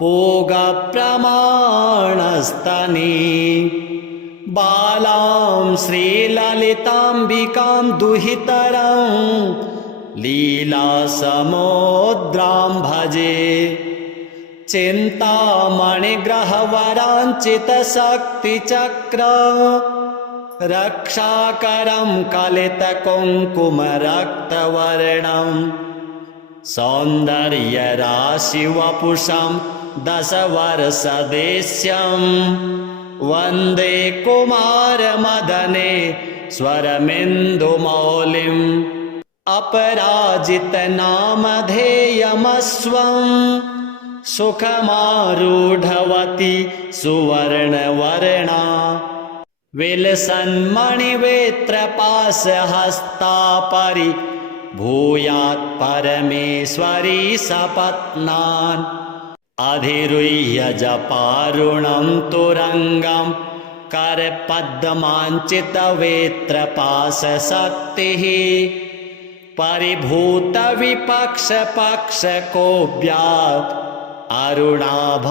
पूगप्रमाणस्तनी बालां श्रीललिताम्बिकां दुहितरं लीलासमुद्रां भजे चिन्तामणिग्रहवराञ्चितशक्तिचक्र रक्षाकरं कलितकुङ्कुमरक्तवर्णं सौन्दर्यराशिवपुषं दशवर्षदेश्यं वन्दे कुमारमदने स्वरमिन्दुमौलिम् अपराजितनामधेयमस्वं सुखमारूढवती सुवर्णवर्णा विलसन्मणिवेत्रपाशहस्ता परिभूयात् परमेश्वरी सपत्नान् अधिरुह्य जपारुणं तुरङ्गं करपद्माञ्चितवेत्रपाशशक्तिः परिभूतविपक्षपक्षकोऽव्यात् अरुणाभ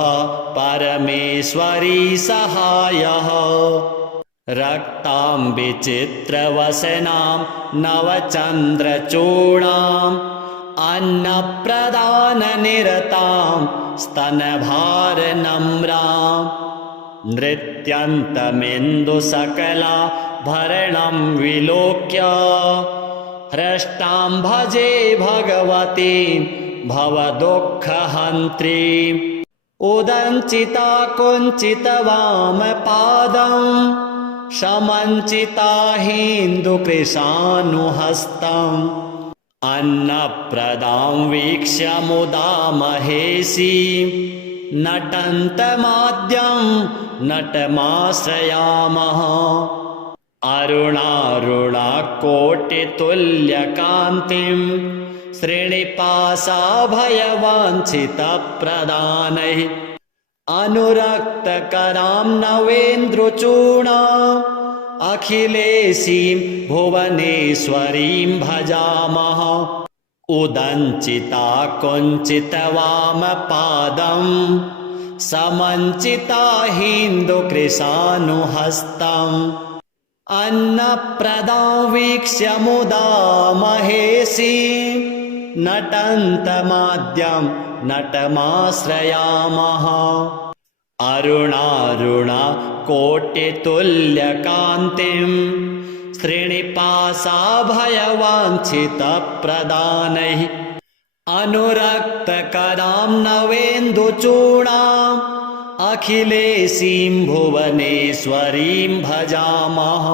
परमेश्वरी सहायः रक्तां विचित्रवसनां नवचन्द्रचूडाम् अन्नप्रदाननिरतां स्तनभारनम्रां नृत्यन्तमिन्दुसकलाभरणं विलोक्य हृष्टां भजे भगवतीं भवदुःखहन्त्रीम् उदञ्चिता कुञ्चितवामपादं समञ्चिता हिन्दुकृशानुहस्तम् अन्नप्रदां वीक्ष्य मुदा महेशीं नटन्तमाद्यं नटमाश्रयामः अरुणारुणाकोटितुल्यकान्तिं श्रीनिपाशाभयवाञ्छितप्रदानैः अनुरक्तकरां नवेन्द्रचूडाम् अखिलेशीं भुवनेश्वरीं भजामः उदञ्चिता कुञ्चितवामपादं समञ्चिता हिन्दुकृशानुहस्तम् अन्नप्रदां वीक्ष्य मुदा महेशीं नटन्तमाद्यं नटमाश्रयामः अरुणारुणाकोटितुल्यकान्तिं श्रीनिपाशाभयवाञ्छितप्रदानैः अनुरक्तकरां नवेन्दुचूडाम् अखिलेशीं भुवनेश्वरीं भजामः।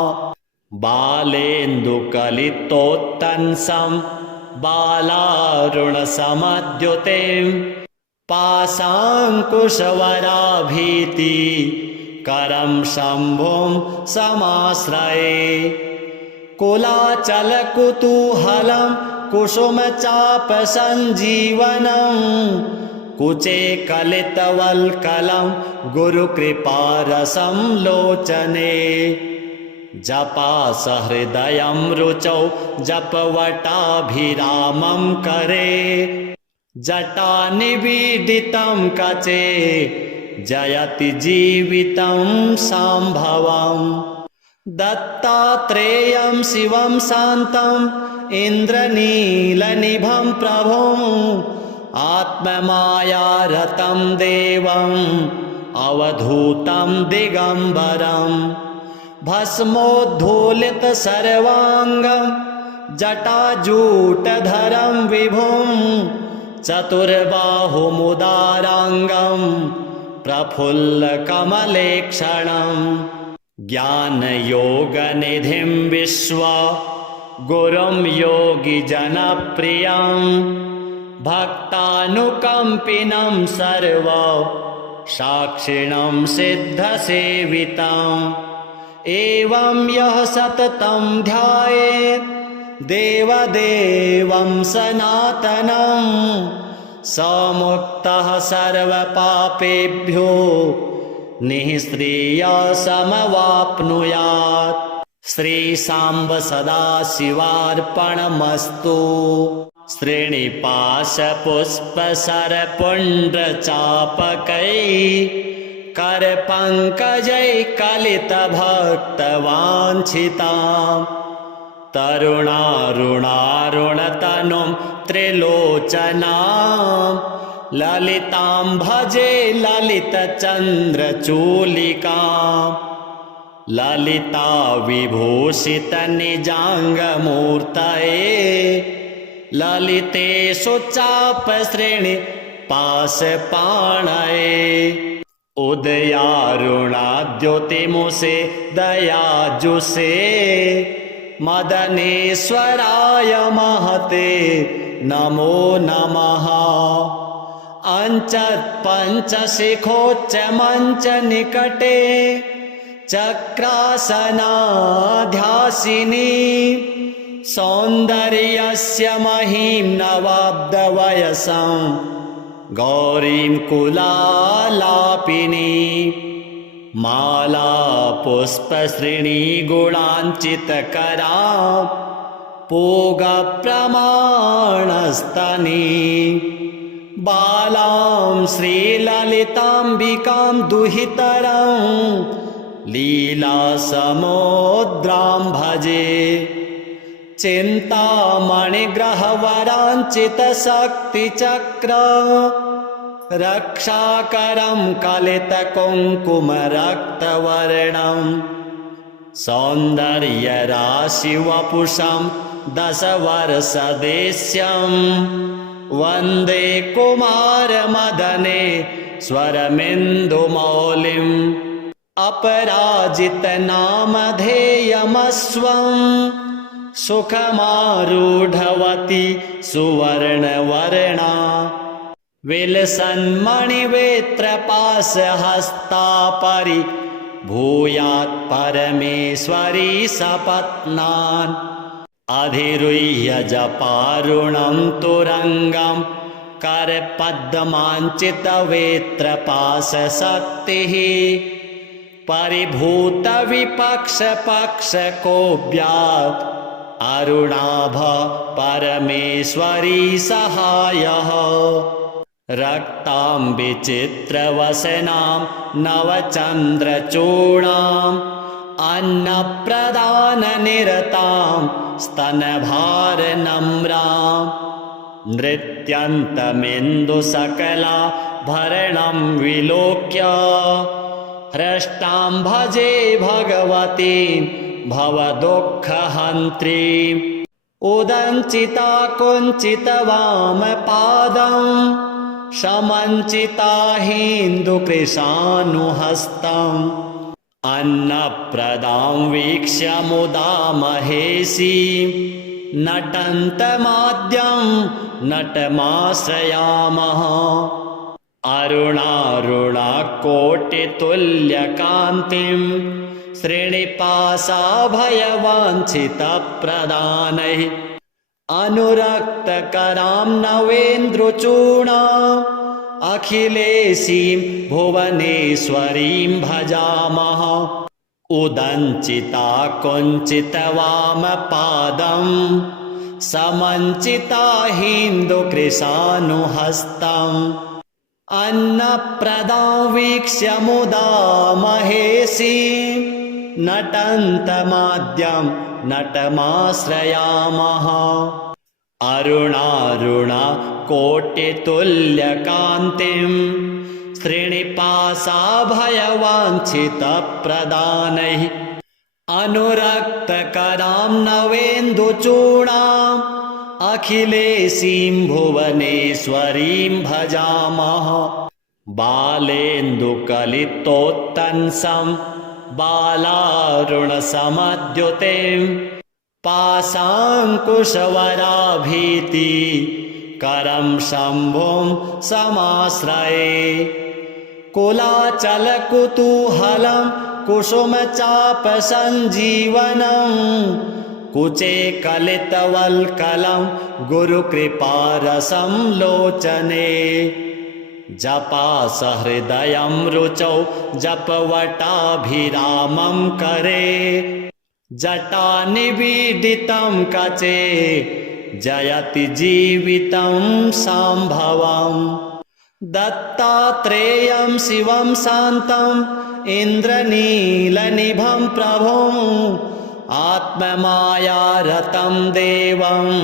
बालेन्दुकलितोत्तंसं बालारुणसमद्युतिं पाशाङ्कुशवराभीति करं शम्भुं समाश्रये। कुलाचलकुतूहलं कुसुमचापसञ्जीवनं कुचे कलितवल्कलं गुरुकृपारसं लोचने। जपासहृदयं रुचौ जपवटाभिरामं करे जटानिबीडितं कचे जयति जीवितं शाम्भवम्। दत्तात्रेयं शिवं शान्तम् इन्द्रनीलनिभं प्रभुम् आत्ममायारतं देवम् अवधूतं दिगम्बरम्। भस्मोद्धूलित सर्वाङ्गं जटाजूटधरं विभुं चतुर्बाहुमुदाराङ्गं प्रफुल्लकमलेक्षणम्। ज्ञानयोगनिधिं विश्व गुरुं योगिजनप्रियं भक्तानुकम्पिनं सर्व साक्षिणं सिद्धसेवितम्। एवं यः सततं ध्यायेत् देवदेवं सनातनं स मुक्तः सर्वपापेभ्यो निःस्त्रियः समवाप्नुयात्। श्रीशाम्ब सदाशिवार्पणमस्तु। श्रीनिपाशपुष्पसरपुण्ड्रचापकैः करपङ्कजैकलितभक्तवाञ्छितां तरुणारुणारुणतनुं त्रिलोचनां ललितां भजे ललितचन्द्रचूलिकाम्। ललिता विभूषितनिजाङ्गमूर्तये ललितेषु चापश्रेणि पाशपाणये। उदयारुणाद्योतिमुषे दयाजुषे मदनेश्वराय महते नमो नमः। अंचत्पञ्चशिखोच्चमञ्चनिकटे चक्रासनाध्यासिनी सौन्दर्यस्य महीं नवाब्दवयसं गौरीं कुलालापिनी। माला पुष्पश्रेणीगुणाञ्चितकरां पूगप्रमाणस्तनी। बालां श्रीललिताम्बिकां दुहितरं लीलासमुद्रां भजे। चिन्तामणिग्रहवराञ्चितशक्तिचक्र रक्षाकरं कलितकुङ्कुमरक्तवर्णं सौन्दर्यराशिवपुषं दशवर्षदेश्यं वन्दे कुमारमदने स्वरमिन्दुमौलिम्। अपराजितनामधेयमस्वं सुखमारूढवती सुवर्णवर्णा विलसन्मणिवेत्रपाशहस्ता परिभूयात् परमेश्वरी सपत्नान्। अधिरुह्य जपारुणं तुरङ्गं करपद्माञ्चितवेत्रपाशशक्तिः परिभूतविपक्षपक्षकोऽव्यात् अरुणाभ परमेश्वरी सहायः। रक्तां विचित्रवसनां नवचन्द्रचूडाम् अन्नप्रदाननिरतां स्तनभारनम्रां नृत्यन्तमिन्दुसकलाभरणं विलोक्य हृष्टां भजे भगवतीं भवदुःखहन्त्रीं। उदञ्चिता कुञ्चितवामपादम् समञ्चिताहीन्दुकृशानुहस्तम् अन्नप्रदां वीक्ष्य मुदा महेशीं नटन्तमाद्यं नटमाश्रयामः अरुणारुणाकोटितुल्यकान्तिं श्रीनिपाशाभयवाञ्छितप्रदानैः अनुरक्तकरां नवेन्द्रचूडाम् अखिलेशीं भुवनेश्वरीं भजामः उदञ्चिता कुञ्चितवामपादम् समञ्चिता हिन्दुकृशानुहस्तम् अन्नप्रदां वीक्ष्य मुदा महेशीं नटन्तमाद्यं नटमाश्रयामः अरुणारुणाकोटितुल्यकान्तिं श्रीनिपाशाभयवाञ्छितप्रदानैः अनुरक्तकरां नवेन्दुचूडाम् अखिलेशीं भुवनेश्वरीं भजामः बालेन्दुकलितोत्तंसं बालारुणसमद्युतिं पाशाङ्कुशवराभीति करं शम्भुं समाश्रये कुलाचलकुतूहलं कुसुमचापसञ्जीवनं कुचे कलितवल्कलं गुरुकृपारसं लोचने जपासहृदयं रुचौ जपवटाभिरामं करे जटानिबीडितं कचे जयति जीवितं शाम्भवम् दत्तात्रेयं शिवं शान्तम् इन्द्रनीलनिभं प्रभुम् आत्ममायारतं देवम्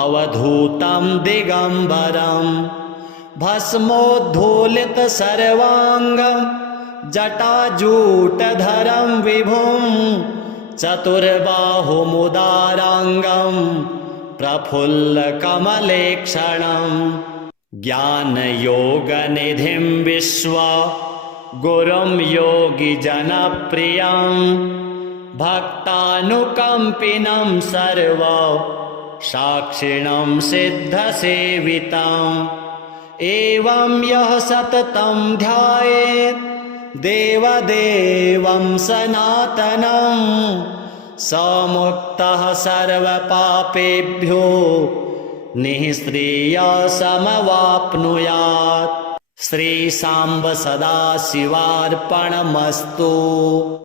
अवधूतं दिगम्बरम् भस्मोद्धूलितसर्वाङ्गं जटाजूटधरं विभुम् चतुर्बाहुमुदाराङ्गं प्रफुल्लकमलेक्षणं ज्ञानयोगनिधिं विश्वा गुरुं योगिजनप्रियं भक्तानुकम्पिनं सर्व साक्षिणं सिद्धसेवितम् एवं यः सततं ध्यायेत् देवदेवं सनातनं स मुक्तः सर्वपापेभ्यो निःश्रेयसमवाप्नुयात्। श्रीशाम्ब सदाशिवार्पणमस्तु।